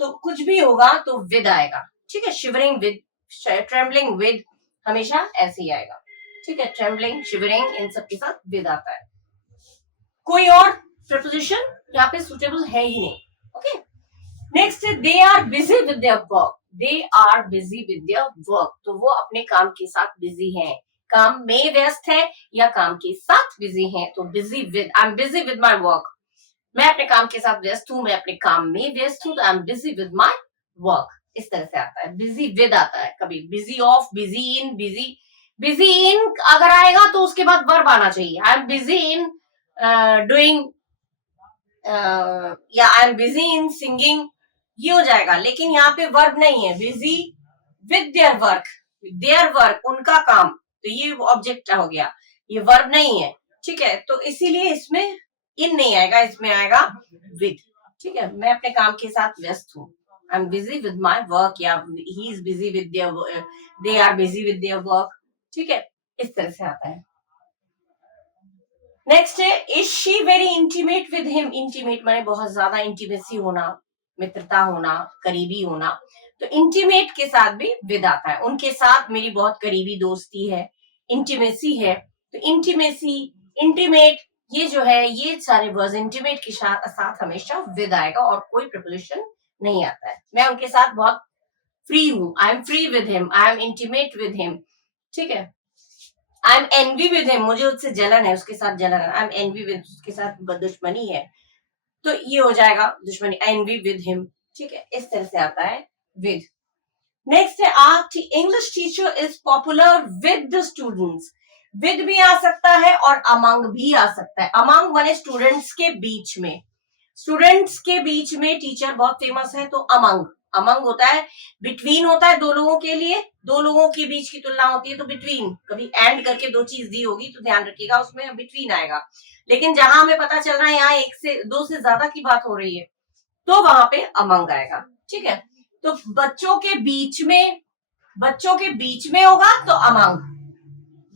तो कुछ भी होगा तो विद आएगा, ठीक है। शिवरिंग विद, ट्रेम्बलिंग विद, हमेशा ऐसे ही आएगा, ठीक है। ट्रेम्बलिंग, शिवरिंग, इन सब के साथ विद आता है, कोई और प्रपोजिशन यहाँ पे सुटेबल है ही नहीं, okay. Next, they are busy with their work, they are busy with their work, तो वो अपने काम के साथ बिजी हैं, काम में व्यस्त है या काम के साथ बिजी है, तो busy with, I am busy with my work, मैं अपने काम के साथ व्यस्त हूँ, मैं अपने काम में व्यस्त हूँ, तो आई am busy with my work, इस तरह से आता है। बिजी विद आता है, कभी busy of, busy in, busy in अगर आएगा तो उसके बाद वर्ब आना चाहिए, I am busy in doing या I am busy in singing, ये हो जाएगा। लेकिन यहाँ पे वर्ब नहीं है, बिजी विद देयर वर्क, उनका काम, तो ये ऑब्जेक्ट हो गया, ये वर्ब नहीं है, ठीक है। तो इसीलिए इसमें इन नहीं आएगा, इसमें आएगा विद, ठीक है। मैं अपने काम के साथ व्यस्त हूँ, I am busy with my work, या he is busy with their, they are busy with their work, ठीक है, इस तरह से आता है। नेक्स्ट है, is she very intimate with him, intimate माने बहुत ज्यादा इंटीमेसी होना, मित्रता होना, करीबी होना, तो इंटीमेट के साथ भी विद आता है, उनके साथ मेरी बहुत करीबी दोस्ती है, इंटीमेसी है, तो इंटीमेसी, इंटीमेट, ये जो है ये सारे वर्ड्स इंटीमेट के साथ हमेशा विद आएगा और कोई प्रीपोजिशन नहीं आता है। मैं उनके साथ बहुत फ्री हूं, I am free with him, I am intimate with him, ठीक है। I am envy with him, मुझे उससे जलन है, उसके साथ जलन है, आई एम एनवी विद, उसके साथ दुश्मनी है, तो ये हो जाएगा दुश्मनी, एनवी विद हिम, ठीक है, इस तरह से आता है विद। नेक्स्ट है, our English teacher is popular with the students, with भी आ सकता है और अमंग भी आ सकता है। अमंग माने स्टूडेंट्स के बीच में, स्टूडेंट्स के बीच में टीचर बहुत फेमस है, तो अमंग, अमंग होता है बिटवीन, होता है दो लोगों के लिए, दो लोगों के बीच की तुलना होती है, तो बिटवीन, कभी एंड करके दो चीज दी होगी तो ध्यान रखिएगा उसमें बिटवीन आएगा। लेकिन जहां हमें पता चल रहा है यहाँ एक से दो से ज्यादा की बात हो रही है, तो वहां पे अमंग आएगा, ठीक है। तो बच्चों के बीच में, बच्चों के बीच में होगा तो अमंग,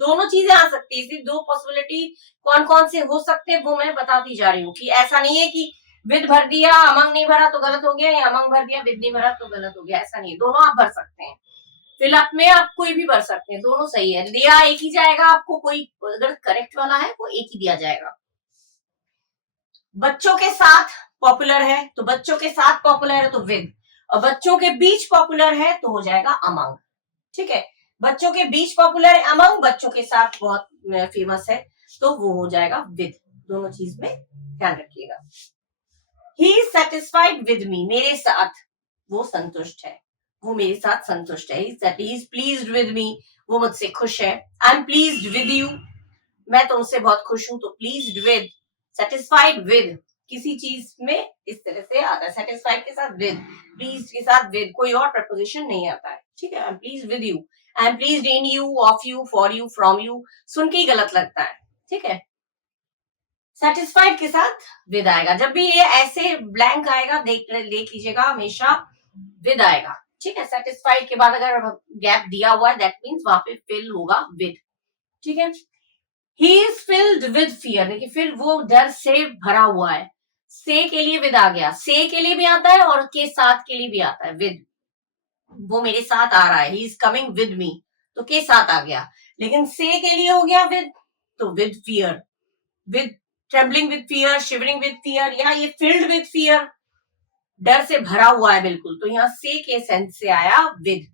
दोनों चीजें आ सकती है। दो पॉसिबिलिटी कौन कौन से हो सकते हैं वो मैं बताती जा रही हूँ, कि ऐसा नहीं है कि विद भर दिया अमंग नहीं भरा तो गलत हो गया, या अमंग भर दिया विद नहीं भरा तो गलत हो गया, ऐसा नहीं है, दोनों आप भर सकते हैं। फिलअप में आप कोई भी भर सकते हैं, दोनों सही है, दिया एक ही जाएगा आपको, कोई अगर करेक्ट वाला है वो एक ही दिया जाएगा। बच्चों के साथ पॉपुलर है तो बच्चों के साथ पॉपुलर है तो विद, और बच्चों के बीच पॉपुलर है तो हो जाएगा अमंग, ठीक है। बच्चों के बीच पॉपुलर है अमंग, बच्चों के साथ बहुत फेमस है तो वो हो जाएगा विद, दोनों चीज में ध्यान रखिएगा। He is satisfied with me, मेरे साथ वो संतुष्ट है, वो मेरे साथ संतुष्ट है। He is pleased with me, वो मुझसे खुश है। I am pleased with you, मैं तुमसे बहुत खुश हूं, तो प्लीज्ड विद, सेटिस्फाइड विद, किसी चीज में इस तरह से आता है, सेटिस्फाइड के साथ विद, प्लीज्ड के साथ विद, कोई और प्रपोजिशन नहीं आता है, ठीक है। I am pleased with you, I am pleased in you, of you, for you, from you, सुन के ही गलत लगता है, ठीक है। सेटिस्फाइड के साथ विद आएगा, जब भी ये ऐसे ब्लैंक आएगा देख लीजिएगा, हमेशा विद आएगा, ठीक है। सेटिस्फाइड के बाद अगर गैप दिया हुआ है दैट मीन्स वहां पे फिल होगा विद, ठीक है। He is filled with fear, देखिए फिर वो डर से भरा हुआ है, से के लिए विद आ गया, से के लिए भी आता है और के साथ के लिए भी आता है विद, वो मेरे साथ आ रहा है, he is coming with me, तो के साथ आ गया। लेकिन से के लिए हो गया विद, तो with fear, with trembling with fear, shivering with fear, या ये फिल्ड विद फियर, डर से भरा हुआ है बिल्कुल, तो यहाँ से के सेंस से आया विद,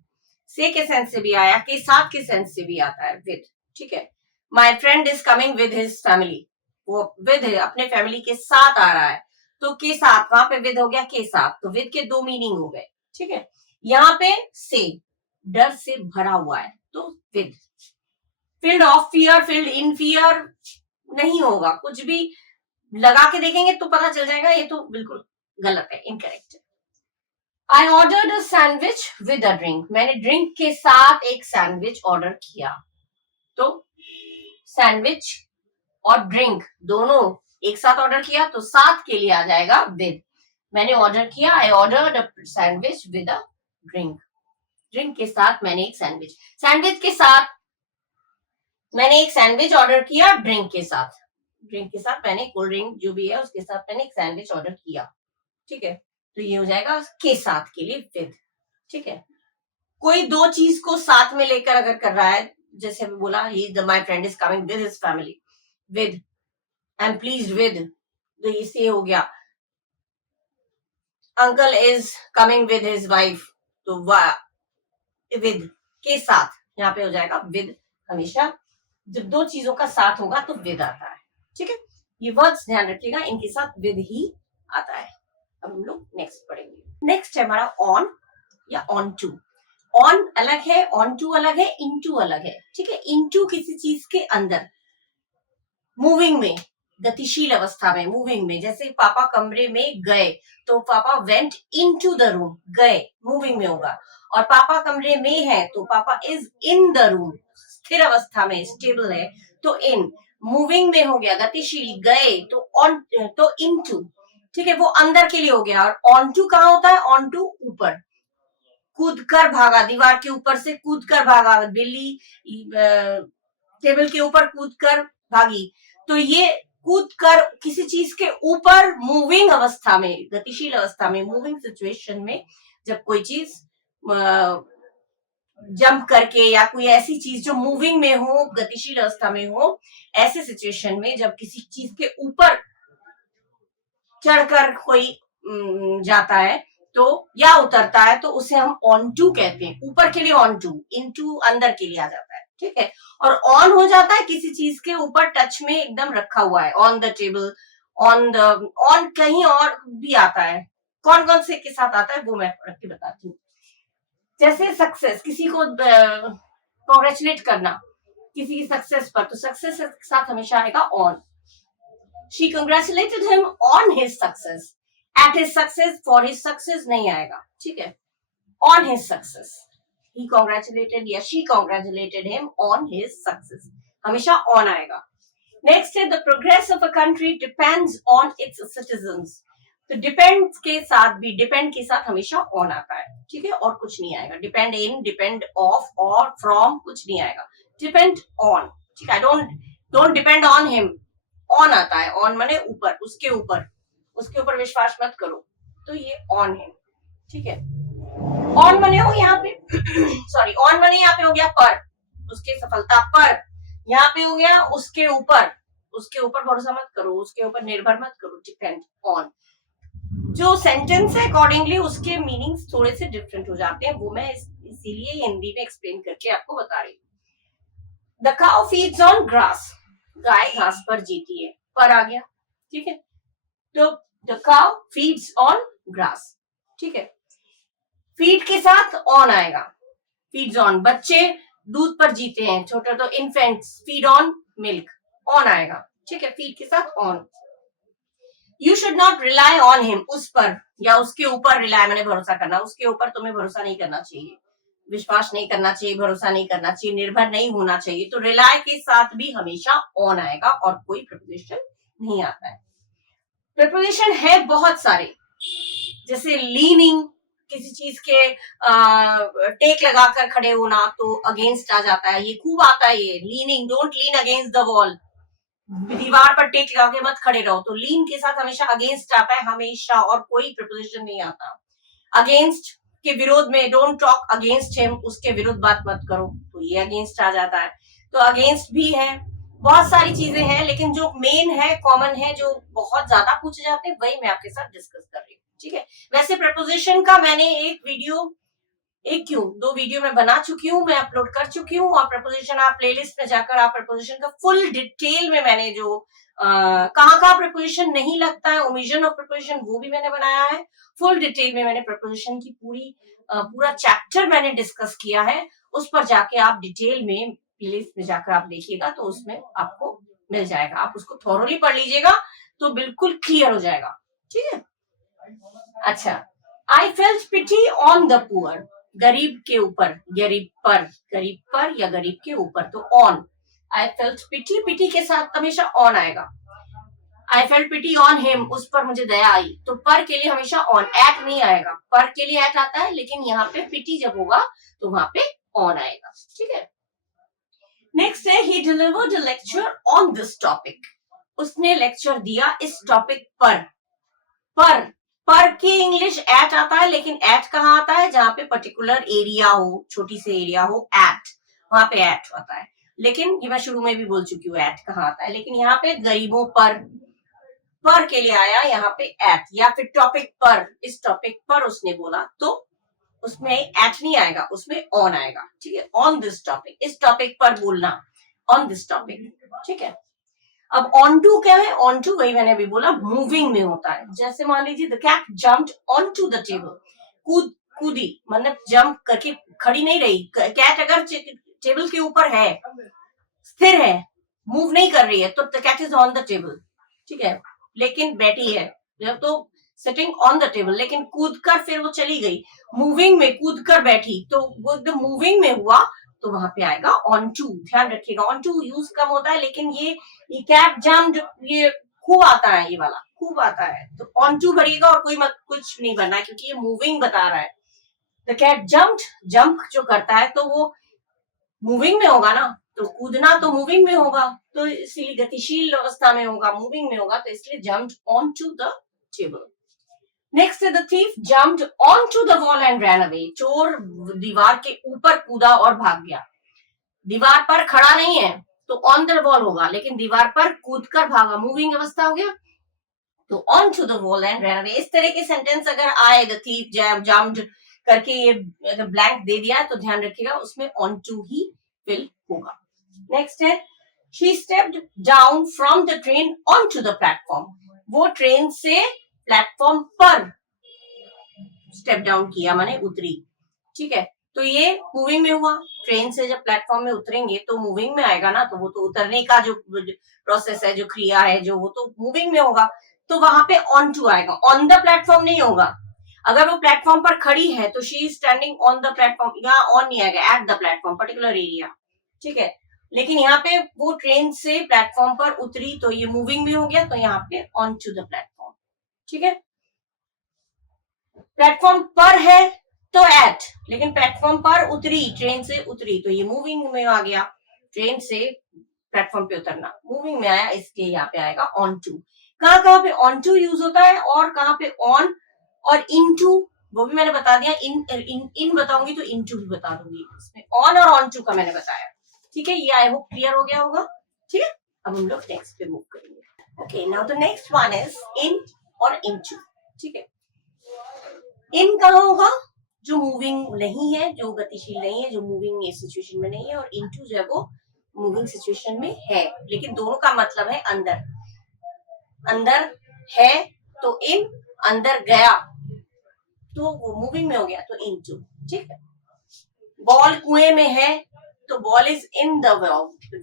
से के सेंस से भी आया, के साथ के सेंस से भी आता है विद, ठीक है। My friend is coming with his family, वो विद है अपने फैमिली के साथ आ रहा है, तो के साथ, वहां पे विद हो गया के साथ, तो विद के दो मीनिंग हो गए, ठीक है। यहाँ पे से, डर से भरा हुआ है तो with, field of fear, field in fear नहीं होगा, कुछ भी लगा के देखेंगे तो पता चल जाएगा, ये तो बिल्कुल गलत है, इनकरेक्ट है। I ordered a sandwich with a drink, मैंने ड्रिंक के साथ एक सैंडविच ऑर्डर किया, तो सैंडविच और ड्रिंक दोनों एक साथ ऑर्डर किया तो साथ के लिए आ जाएगा विद, मैंने ऑर्डर किया, I ordered a sandwich with a drink, drink के साथ मैंने एक सैंडविच, सैंडविच के साथ मैंने एक सैंडविच ऑर्डर किया, ड्रिंक के साथ, ड्रिंक के साथ मैंने कोल्ड ड्रिंक जो भी है उसके साथ मैंने एक सैंडविच ऑर्डर किया, ठीक है। तो ये हो जाएगा के साथ के लिए विद, ठीक है। कोई दो चीज को साथ में लेकर अगर कर रहा है, जैसे अभी बोला my friend is coming with his family, with I am pleased with, तो इससे हो गया uncle is coming with his wife, तो विद के साथ यहाँ पे हो जाएगा विद हमेशा जब दो चीजों का साथ होगा तो विद आता है, ठीक है। ये वर्ड्स ध्यान रखिएगा, इनके साथ विद ही आता है। अब हम लोग नेक्स्ट पढ़ेंगे। नेक्स्ट है हमारा ऑन या ऑन टू। ऑन अलग है, ऑन टू अलग है, इनटू अलग है, ठीक है। इनटू किसी चीज के अंदर, मूविंग में, गतिशील अवस्था में, मूविंग में। जैसे पापा कमरे में गए तो पापा वेंट इनटू द रूम, गए मूविंग में होगा। और पापा कमरे में है तो पापा इज इन द रूम, स्थिर अवस्था में, स्टेबल है तो इन। मूविंग में हो गया, गतिशील, गए तो ऑन, तो इनटू, ठीक है, वो अंदर के लिए हो गया। और ऑन टू कहाँ होता है? ऑन टू ऊपर, कूदकर भागा, दीवार के ऊपर से कूदकर भागा, बिल्ली टेबल के ऊपर कूदकर भागी। तो ये कूदकर किसी चीज के ऊपर, मूविंग अवस्था में, गतिशील अवस्था में, मूविंग सिचुएशन में, जब कोई चीज जंप करके या कोई ऐसी चीज जो मूविंग में हो, गतिशील अवस्था में हो, ऐसे सिचुएशन में जब किसी चीज के ऊपर चढ़कर कोई जाता है तो या उतरता है तो उसे हम ऑन टू कहते हैं। ऊपर के लिए ऑन टू, इनटू अंदर के लिए आ जाता है, ठीक है। और ऑन हो जाता है किसी चीज के ऊपर टच में एकदम रखा हुआ है, on the table, on the, on कहीं और भी आता है। कौन कौन से के साथ आता है वो मैं रख के बताती हूँ। जैसे सक्सेस, किसी को कॉन्ग्रेचुलेट करना किसी की सक्सेस पर, तो सक्सेस के साथ हमेशा आएगा on. She congratulated him on his success. At his success, for his success नहीं आएगा, ठीक है। On his success, he congratulated या she congratulated him on his success, हमेशा on आएगा। Next है the progress of a country depends on its citizens. तो depend के साथ भी, depend के साथ हमेशा on आता है, ठीक है, और कुछ नहीं आएगा। depend in, depend off और from कुछ नहीं आएगा, depend on, ठीक है। don't depend on him, on आता है, ऑन माने ऊपर, उसके ऊपर, उसके ऊपर विश्वास मत करो, तो ये ऑन है, ठीक है। ऑन माने हो यहाँ पे सॉरी, ऑन माने यहाँ पे हो गया पर, उसके सफलता पर। यहाँ पे हो गया उसके ऊपर, उसके ऊपर भरोसा मत करो, उसके ऊपर निर्भर मत करो, डिपेंड ऑन। जो सेंटेंस है अकॉर्डिंगली उसके मीनिंग्स थोड़े से डिफरेंट हो जाते हैं, वो मैं इसीलिए हिंदी में एक्सप्लेन करके आपको बता रही हूँ। The cow feeds on grass, गाय घास पर जीती है, पर आ गया, ठीक है। तो the cow feeds on grass, ठीक है। फीड के साथ ऑन आएगा, फीड्स ऑन, बच्चे दूध पर जीते हैं, छोटा तो infants feed on milk, on आएगा, ठीक है, फीड के साथ on. You should not rely on him, उस पर या उसके ऊपर, रिलाई मैंने भरोसा करना, उसके ऊपर तुम्हें भरोसा नहीं करना चाहिए, विश्वास नहीं करना चाहिए, भरोसा नहीं करना चाहिए, निर्भर नहीं होना चाहिए। तो रिलाय के साथ भी हमेशा ऑन आएगा और कोई प्रपोजिशन नहीं आता है। प्रपोजिशन है बहुत सारे, जैसे लीनिंग, किसी चीज के टेक लगाकर खड़े होना तो अगेंस्ट आ जाता है, ये खूब आता है ये leaning, don't lean against the wall, दीवार पर टेक लगा के मत खड़े रहो, तो लीन के साथ हमेशा अगेंस्ट आता है हमेशा, और कोई प्रपोजिशन नहीं आता। अगेंस्ट के विरोध में, डोंट टॉक अगेंस्ट हिम, उसके विरुद्ध बात मत करो, तो ये अगेंस्ट आ जाता है। तो अगेंस्ट भी है, बहुत सारी चीजें हैं, लेकिन जो मेन है, कॉमन है, जो बहुत ज्यादा पूछे जाते हैं, वही मैं आपके साथ डिस्कस कर रही हूँ, ठीक है। वैसे प्रपोजिशन का मैंने दो वीडियो में बना चुकी हूँ, मैं अपलोड कर चुकी हूँ। और प्रपोजिशन आप प्लेलिस्ट में जाकर आप प्रपोजिशन का फुल डिटेल में मैंने जो कहाँ प्रपोजिशन नहीं लगता है, ओमिशन ऑफ प्रपोजिशन, वो भी मैंने बनाया है। फुल डिटेल में मैंने प्रपोजिशन की पूरा चैप्टर मैंने डिस्कस किया है, उस पर जाके आप डिटेल में प्लेलिस्ट में जाकर आप देखिएगा तो उसमें आपको मिल जाएगा, आप उसको थॉरोली पढ़ लीजिएगा तो बिल्कुल क्लियर हो जाएगा, ठीक है। अच्छा, I felt pity on the poor, गरीब के ऊपर, गरीब पर या गरीब के ऊपर, तो ऑन। आई फेल्ट पिटी, पिटी के साथ हमेशा ऑन आएगा। I felt pity on him, उस पर मुझे दया आई, तो पर के लिए हमेशा ऑन, एट नहीं आएगा, पर के लिए एट आता है, लेकिन यहाँ पे पिटी जब होगा तो वहां पे ऑन आएगा, ठीक है। नेक्स्ट है he delivered a lecture on this topic, उसने लेक्चर दिया इस टॉपिक पर। पर की इंग्लिश एट आता है, लेकिन एट कहाँ आता है? जहां पे पर्टिकुलर एरिया हो, छोटी सी एरिया हो, एट, वहां पे एट आता है। लेकिन ये मैं शुरू में भी बोल चुकी हूँ एट कहाँ आता है, लेकिन यहाँ पे गरीबों पर के लिए आया यहाँ पे एट, या फिर टॉपिक पर, इस टॉपिक पर उसने बोला तो उसमें एट नहीं आएगा, उसमें ऑन आएगा, ठीक है। ऑन दिस टॉपिक, इस टॉपिक पर बोलना, ऑन दिस टॉपिक, ठीक है। अब ऑन टू क्या है? ऑन टू वही मैंने अभी बोला, मूविंग में होता है। जैसे मान लीजिए the cat jumped on to the table, कूदी, मतलब जंप करके खड़ी नहीं रही। कैट अगर टेबल के ऊपर है, स्थिर है, मूव नहीं कर रही है, तो the cat is on the table, ठीक है। लेकिन बैठी है तो सिटिंग ऑन द टेबल, लेकिन कूद कर फिर वो चली गई, मूविंग में कूद कर बैठी, तो वो एकदम मूविंग में हुआ, तो वहां पे आएगा ऑन टू। ध्यान रखिएगा, ऑन टू यूज कम होता है, लेकिन ये कैट जम्प ये खूब आता है, ये वाला खूब आता है। तो ऑन टू भरिएगा और कोई मत कुछ नहीं भरना है, क्योंकि ये मूविंग बता रहा है। द कैट जम्प्ड, जंप जो करता है तो वो मूविंग में होगा ना, तो कूदना तो मूविंग में होगा, तो इसीलिए गतिशील अवस्था में होगा, मूविंग में होगा, तो इसलिए jumped on to the table. Next the thief jumped on to the wall and ran away, चोर दीवार के ऊपर कूदा और भाग गया। दीवार पर खड़ा नहीं है तो ऑन द वॉल होगा, लेकिन दीवार पर कूदकर भागा, मूविंग अवस्था हो गया, तो on to the wall and ran away. इस तरह के सेंटेंस अगर आए, द थीफ जम्प्ड करके ये अगर ब्लैंक दे दिया तो ध्यान रखिएगा उसमें ऑन टू ही फिल होगा। नेक्स्ट है she stepped down from the train on to the platform, वो ट्रेन से प्लेटफॉर्म पर स्टेप डाउन किया, माने उतरी, ठीक है। तो ये मूविंग में हुआ, ट्रेन से जब प्लेटफॉर्म में उतरेंगे तो मूविंग में आएगा ना, तो वो तो उतरने का जो प्रोसेस है, जो क्रिया है, जो वो तो मूविंग में होगा, तो वहां पे ऑन टू आएगा, ऑन द प्लेटफॉर्म नहीं होगा। अगर वो प्लेटफॉर्म पर खड़ी है तो she is standing on the platform, यहाँ ऑन नहीं आएगा, at the platform particular area, ठीक है। लेकिन यहाँ पे वो ट्रेन से प्लेटफॉर्म पर उतरी तो ये मूविंग में हो गया, तो यहाँ पे ऑन टू द प्लेटफॉर्म, ठीक है। प्लेटफॉर्म पर है तो एट, लेकिन प्लेटफॉर्म पर उतरी, ट्रेन से उतरी, तो ये मूविंग में आ गया, ट्रेन से प्लेटफॉर्म पे उतरना मूविंग में आया, इसके यहाँ पे आएगा ऑन टू। कहाँ कहाँ पे ऑन टू यूज होता है और कहाँ पे ऑन और इन टू, वो भी मैंने बता दिया। इन बताऊंगी तो इन टू भी बता दूंगी, इसमें ऑन और ऑन टू का मैंने बताया, ठीक है। ये आई होप क्लियर हो गया होगा, ठीक है। अब हम लोग नेक्स्ट पे मूव करेंगे। Okay, now the next one is in और इन टू, ठीक है। इन कहाँ होगा? जो मूविंग नहीं है, जो गतिशील नहीं है, जो मूविंग सिचुएशन में नहीं है, और इनटू जो है वो मूविंग सिचुएशन में है, लेकिन दोनों का मतलब है अंदर। अंदर है तो इन, अंदर गया तो वो मूविंग में हो गया, तो इनटू, ठीक है। बॉल कुएं में है तो ball is in the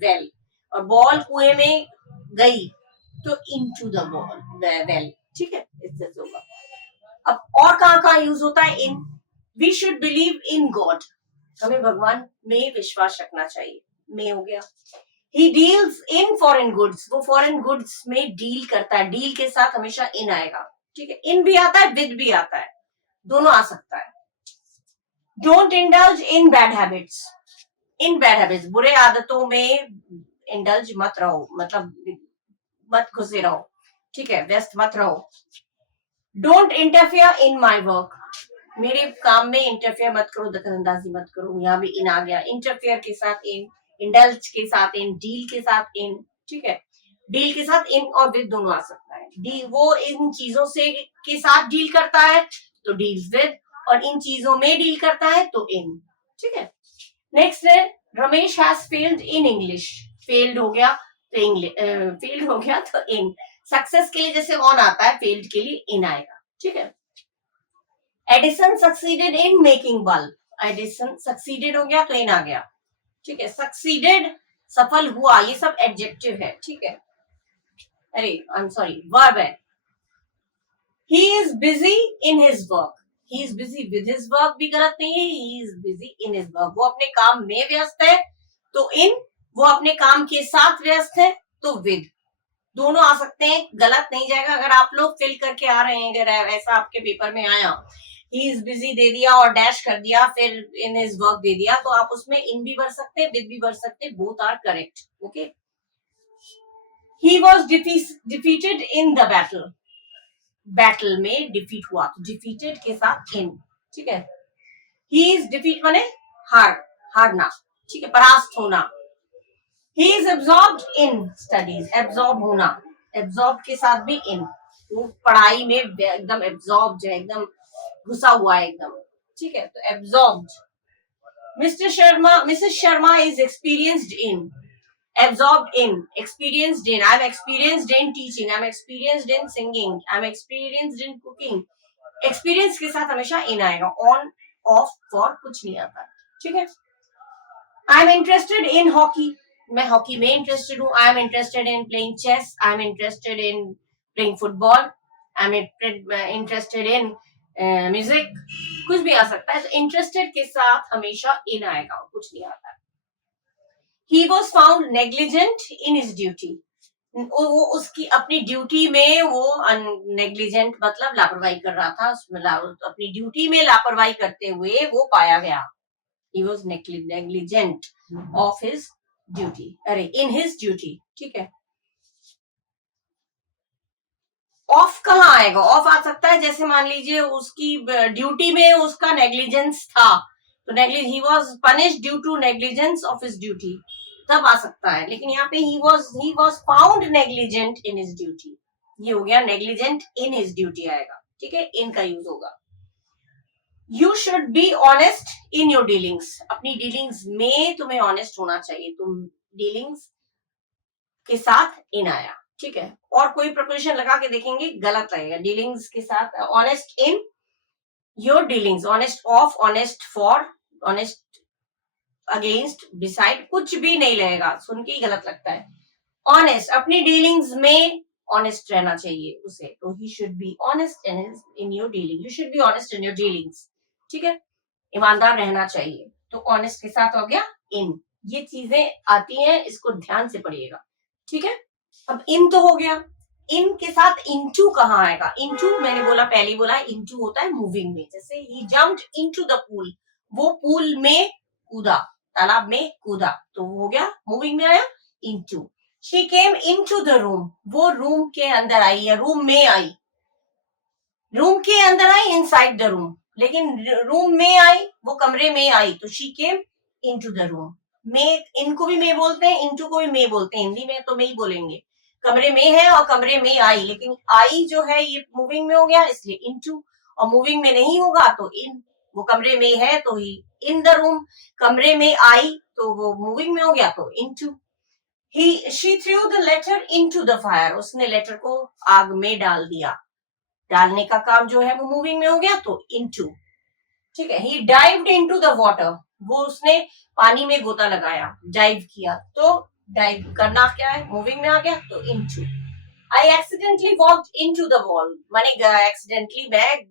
well, और बॉल कुएं में गई तो इनटू द वेल, ठीक है, इससे होगा। अब और कहाँ यूज होता है in? We should believe in God, हमें भगवान में विश्वास रखना चाहिए, में हो गया। He deals in foreign goods, वो फॉरेन गुड्स में डील करता है, डील के साथ हमेशा इन आएगा, ठीक है। इन भी आता है, विद भी आता है, दोनों आ सकता है। Don't indulge in bad habits, in bad habits, बुरे आदतों में इंडल्ज मत रहो, मतलब मत घुसे रहो, ठीक है, व्यस्त मत रहो। Don't interfere in my work, मेरे काम में इंटरफेयर मत करो, दखलंदाजी मत करो, यहाँ भी इन आ गया, इंटरफेयर के साथ इन, इंडल्ज के साथ इन, डील के साथ इन, ठीक है। डील के साथ इन और विद दोनों आ सकता है। डील, वो इन चीजों से के साथ डील करता है तो डील्स विद, और इन चीजों में डील करता है तो इन, ठीक है। नेक्स्ट है Ramesh has failed in English, failed हो गया तो इंग्लिश, फेल्ड हो गया तो इन। सक्सेस के लिए जैसे ऑन आता है, फेल्ड के लिए इन आएगा, ठीक है। Edison succeeded in making bulb, Edison succeeded हो गया तो इन आ गया, ठीक है। सक्सीडेड सफल हुआ, ये सब एडजेक्टिव है, ठीक है। अरे आई एम सॉरी, वर्ब है। He is busy in his work, he is busy with his work भी गलत नहीं है, he is busy in his work, वो अपने काम में व्यस्त है तो इन, वो अपने काम के साथ व्यस्त है तो विद, दोनों आ सकते हैं, गलत नहीं जाएगा। अगर आप लोग फिल करके आ रहे हैं, अगर ऐसा आपके पेपर में आया, ही इज बिजी दे दिया और डैश कर दिया, फिर इन हिज वर्क दे दिया, तो आप उसमें इन भी भर सकते हैं, विद भी भर सकते हैं, both are correct, okay. He was defeated in the battle, battle में डिफीट हुआ तो डिफीटेड के साथ इन, ठीक है। ही इज डिफीट माने हार, हारना, ठीक है, परास्त होना। He is absorbed in studies, absorb होना, एब्जॉर्ब के साथ भी इन, वो पढ़ाई में एकदम एब्जॉर्ब है, एकदम घुसा हुआ है एकदम, ठीक है, तो absorbed. Mister Sharma, Mrs Sharma is experienced in, absorbed in, experienced in, I'm experienced in teaching, I'm experienced in singing, I'm experienced in cooking. Experience के साथ हमेशा इन आएगा, ऑन ऑफ फॉर कुछ नहीं आता, ठीक है। I am interested in hockey, मैं हॉकी में इंटरेस्टेड हूँ। I am interested in playing chess, I am interested in playing football, I am interested in music, कुछ भी आ सकता है। तो इंटरेस्टेड के साथ हमेशा इन आएगा, कुछ नहीं आता। He was found negligent in his duty, वो उसकी अपनी ड्यूटी में वो नेग्लिजेंट मतलब लापरवाही कर रहा था, उसमें अपनी ड्यूटी में लापरवाही करते हुए वो पाया गया। He was negligent of his duty, अरे in his duty, ठीक है। ऑफ कहाँ आएगा? ऑफ आ सकता है जैसे मान लीजिए उसकी ड्यूटी में उसका नेग्लिजेंस था, तो he was punished due to negligence of his duty, तब आ सकता है। लेकिन यहाँ पे he was found negligent in his duty, ये हो गया negligent in his duty आएगा, ठीक है, इन का यूज होगा। You should be honest in your dealings, अपनी डीलिंग्स में तुम्हें ऑनेस्ट होना चाहिए, तुम डीलिंग्स के साथ इन आया, ठीक है। और कोई प्रपोजिशन लगा के देखेंगे गलत आएगा, डीलिंग्स के साथ honest in your dealings, honest of, honest for, honest against, beside, कुछ भी नहीं लगेगा, सुन के ही गलत लगता है। ऑनेस्ट, अपनी डीलिंग्स में ऑनेस्ट रहना चाहिए उसे, तो he should be honest in your dealing, you should be honest in your dealings, ठीक है, ईमानदार रहना चाहिए। तो ऑनेस्ट के साथ हो गया इन, ये चीजें आती हैं, इसको ध्यान से पढ़िएगा, ठीक है। अब इन तो हो गया, इन के साथ इनटू कहाँ आएगा? इनटू मैंने बोला, पहले बोला, इनटू होता है मूविंग में, जैसे ही जम्प्ड इनटू द पूल, वो पूल में कूदा, तालाब में कूदा, तो वो हो गया मूविंग में आया into. She came into the room, वो रूम के अंदर आई या रूम में आई, रूम के अंदर आई, इनसाइड द रूम, लेकिन रूम में आई, वो कमरे में आई, तो she came into the room. में, इनको भी में बोलते हैं, इनटू को भी में बोलते हैं, हिंदी में तो में ही बोलेंगे। कमरे में है और कमरे में आई, लेकिन आई जो है ये मूविंग में हो गया, इसलिए इनटू, और मूविंग में नहीं होगा तो इन, वो कमरे में है तो ही इन द रूम, कमरे में आई तो वो मूविंग में हो गया तो into. She threw the letter into the fire, उसने लेटर को आग में डाल दिया, डालने का काम जो है वो मूविंग में हो गया तो इनटू, ठीक है। ही डाइव्ड इनटू द वाटर, वो उसने पानी में गोता लगाया, डाइव किया, तो डाइव करना क्या है, मूविंग में आ गया तो into. I accidentally walked into the wall, माने एक्सीडेंटली मैं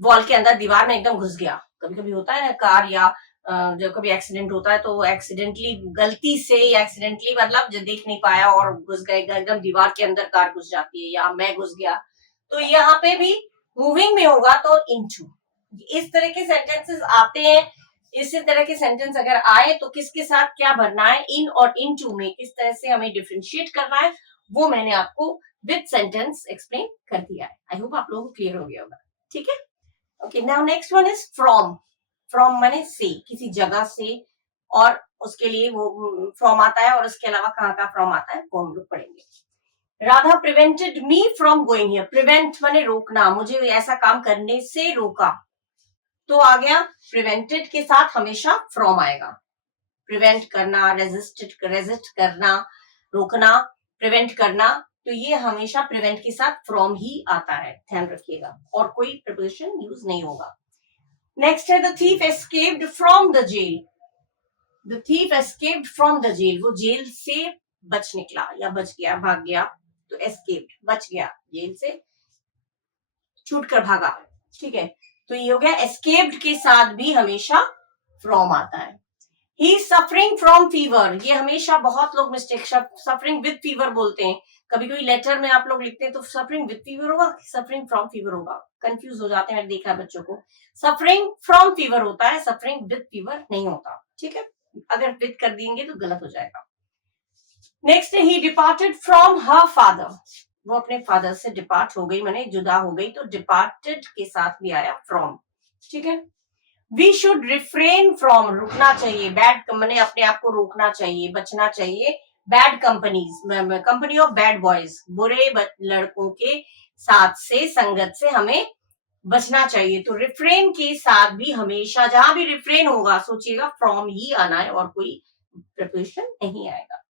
वॉल के अंदर, दीवार में एकदम घुस गया। कभी कभी होता है ना, कार या जब कभी एक्सीडेंट होता है तो एक्सीडेंटली, गलती से एक्सीडेंटली मतलब जो देख नहीं पाया और घुस गए, एकदम दीवार के अंदर कार घुस जाती है, या मैं घुस गया, तो यहाँ पे भी मूविंग में होगा तो इनटू। इस तरह के सेंटेंसेस आते हैं, इसी तरह के सेंटेंस अगर आए तो किसके साथ क्या भरना है, इन और इनटू में किस तरह से हमें डिफरेंशिएट करना है, वो मैंने आपको विद सेंटेंस एक्सप्लेन कर दिया है। आई होप आप लोगों को क्लियर हो गया होगा, ठीक है। Okay, now next one is from. From माने से, किसी जगह से, और उसके लिए वो फ्रॉम आता है, और उसके अलावा कहाँ का फ्रॉम आता है वो हम लोग पढ़ेंगे। Radha prevented me from going here, prevent माने रोकना, मुझे ऐसा काम करने से रोका, तो आ गया प्रिवेंटेड के साथ हमेशा फ्रॉम आएगा। प्रिवेंट करना, रेजिस्ट करना, रोकना, प्रिवेंट करना, तो ये हमेशा प्रिवेंट के साथ फ्रॉम ही आता है, ध्यान रखिएगा, और कोई प्रीपोजिशन यूज नहीं होगा। नेक्स्ट है the thief escaped from the jail, the thief escaped from the jail, वो जेल से बच निकला या बच गया, भाग गया, तो एस्केप्ड बच गया, जेल से छूट कर भागा, ठीक है। तो ये हो गया, एस्केप्ड के साथ भी हमेशा फ्रॉम आता है। ही सफरिंग फ्रॉम फीवर, ये हमेशा बहुत लोग मिस्टेक, सफरिंग विद फीवर बोलते हैं, कभी कभी लेटर में आप लोग लिखते हैं तो सफरिंग विद फीवर होगा, सफरिंग फ्रॉम फीवर होगा, कंफ्यूज हो जाते हैं, मैंने देखा बच्चों को। सफरिंग फ्रॉम फीवर होता है, सफरिंग विद फीवर नहीं होता, ठीक है, अगर विद कर देंगे तो गलत हो जाएगा। नेक्स्ट है ही डिपार्टेड फ्रॉम हर फादर, वो अपने फादर से डिपार्ट हो गई, माने जुदा हो गई, तो डिपार्टेड के साथ भी आया फ्रॉम, ठीक है। वी शुड रिफ्रेन फ्रॉम, रुकना चाहिए, बैड मैंने अपने आप को रोकना चाहिए, बचना चाहिए, bad companies, company of bad boys, बुरे लड़कों के साथ से, संगत से हमें बचना चाहिए। तो रिफ्रेन के साथ भी हमेशा, जहां भी रिफ्रेन होगा सोचिएगा फ्रॉम ही आना है और कोई प्रपोजिशन नहीं आएगा।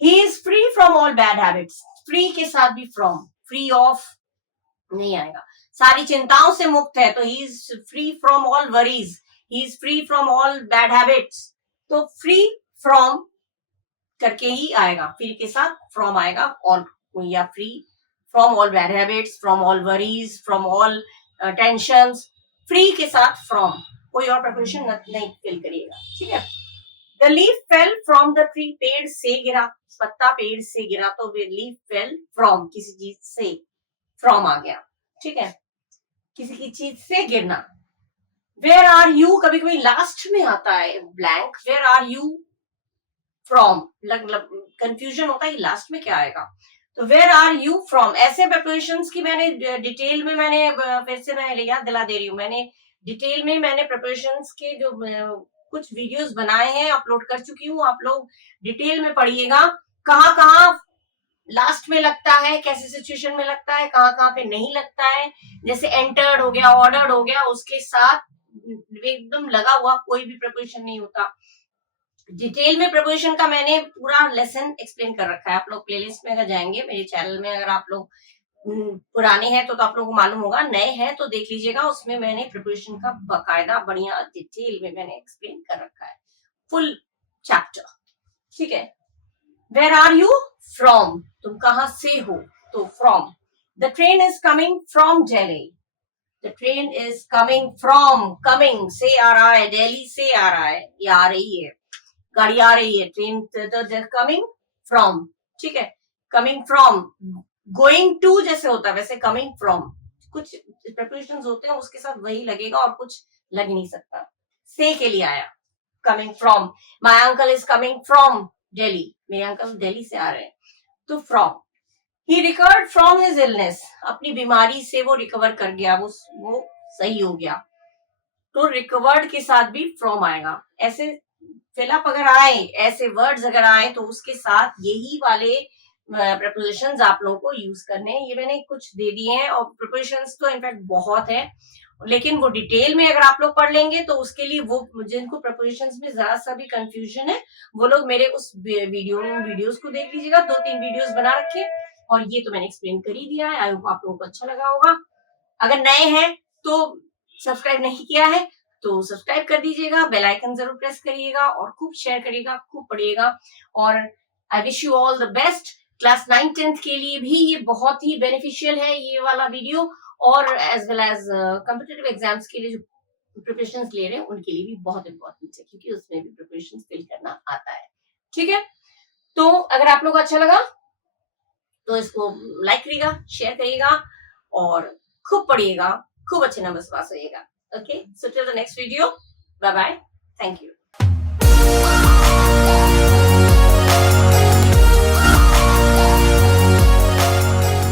He is free from all bad habits, free के साथ भी फ्रॉम, फ्री ऑफ नहीं आएगा। सारी चिंताओं से मुक्त है तो he is free from all worries, he is free from all bad habits, तो फ्री फ्रॉम करके ही आएगा, फ्री के साथ फ्रॉम आएगा, और या free from all bad habits, from all worries, from all tensions, free के साथ फ्रॉम, कोई और प्रपोजिशन नहीं फिल करिएगा, ठीक है। The leaf fell from the tree, पेड़ से गिरा, पत्ता पेड़ से गिरा, तो लीफ फेल फ्रॉम, किसी चीज से फ्रॉम आ गया, ठीक है, किसी की चीज से गिरना। वेयर आर यू, कभी कभी लास्ट में आता है blank, where are you from, confusion होता है लास्ट में क्या आएगा, तो वेयर आर यू फ्रॉम। ऐसे प्रपोजिशंस की मैंने डिटेल में, मैंने फिर से मैं याद दिला दे रही हूँ, मैंने डिटेल में मैंने प्रपोजिशंस के जो कुछ वीडियोस बनाए हैं अपलोड कर चुकी हूँ, आप लोग डिटेल में पढ़िएगा, कहाँ कहाँ लास्ट में लगता है, कैसे सिचुएशन में लगता है, कहाँ कहाँ पे नहीं लगता है, जैसे एंटर्ड हो गया, ऑर्डर्ड हो गया, उसके साथ एकदम लगा हुआ कोई भी प्रपोजिशन नहीं होता। डिटेल में प्रपोजिशन का मैंने पूरा लेसन एक्सप्लेन कर रखा है, आप लोग प्लेलिस्ट में अगर जाएंगे मेरे चैनल में, अगर आप लोग पुराने हैं तो आप लोगों को मालूम होगा, नए हैं तो देख लीजिएगा, उसमें मैंने प्रपोजिशन का बकायदा बढ़िया डिटेल में मैंने एक्सप्लेन कर रखा है, फुल चैप्टर, ठीक है। वेयर आर यू फ्रॉम, तुम कहां से हो, तो from. The train is coming from Delhi, the train is coming from, coming से आ रहा है, दिल्ली से आ रहा है, ये आ रही है, गाड़ी आ रही है, ट्रेन, तो कमिंग फ्रॉम, ठीक है। कमिंग फ्रॉम, गोइंग टू जैसे होता है वैसे कमिंग फ्रॉम, कुछ प्रपोजिशंस होते हैं उसके साथ वही लगेगा और कुछ लग नहीं सकता, से के लिए आया, coming from. My uncle is coming from Delhi, मेरे अंकल दिल्ली से आ रहे हैं, तो from. He recovered from his illness, अपनी बीमारी से वो रिकवर कर गया, वो सही हो गया, तो रिकवर्ड के साथ भी फ्रॉम आएगा। ऐसे फिलअप अगर आए, ऐसे वर्ड्स अगर आए तो उसके साथ यही वाले प्रपोजिशंस आप लोगों को यूज करने हैं, ये मैंने कुछ दे दिए हैं, और प्रपोजिशंस तो इनफैक्ट बहुत है, लेकिन वो डिटेल में अगर आप लोग पढ़ लेंगे तो उसके लिए वो जिनको प्रपोजिशंस में जरा सा भी कंफ्यूजन है वो लोग मेरे उस वीडियोस को देख लीजिएगा, 2-3 वीडियोस बना रखे, और ये तो मैंने एक्सप्लेन कर ही दिया है, आई होप आप लोगों को अच्छा लगा होगा। अगर नए हैं तो सब्सक्राइब नहीं किया है तो सब्सक्राइब कर दीजिएगा, बेल आइकन जरूर प्रेस करिएगा, और खूब शेयर करिएगा, खूब पढ़िएगा, और I wish you all the best. Class 9-10 के लिए भी ये बहुत ही बेनिफिशियल है ये वाला वीडियो, और as well as competitive exams के लिए जो प्रिपरेशंस ले रहे हैं उनके लिए भी बहुत इंपॉर्टेंट है, क्योंकि उसमें भी प्रिपरेशन फिल करना आता है, ठीक है। तो अगर आप लोग को अच्छा लगा तो इसको लाइक करिएगा, शेयर करिएगा, और खूब पढ़िएगा, खूब अच्छे number pass होइएगा। Okay, so till the next video, bye bye, thank you.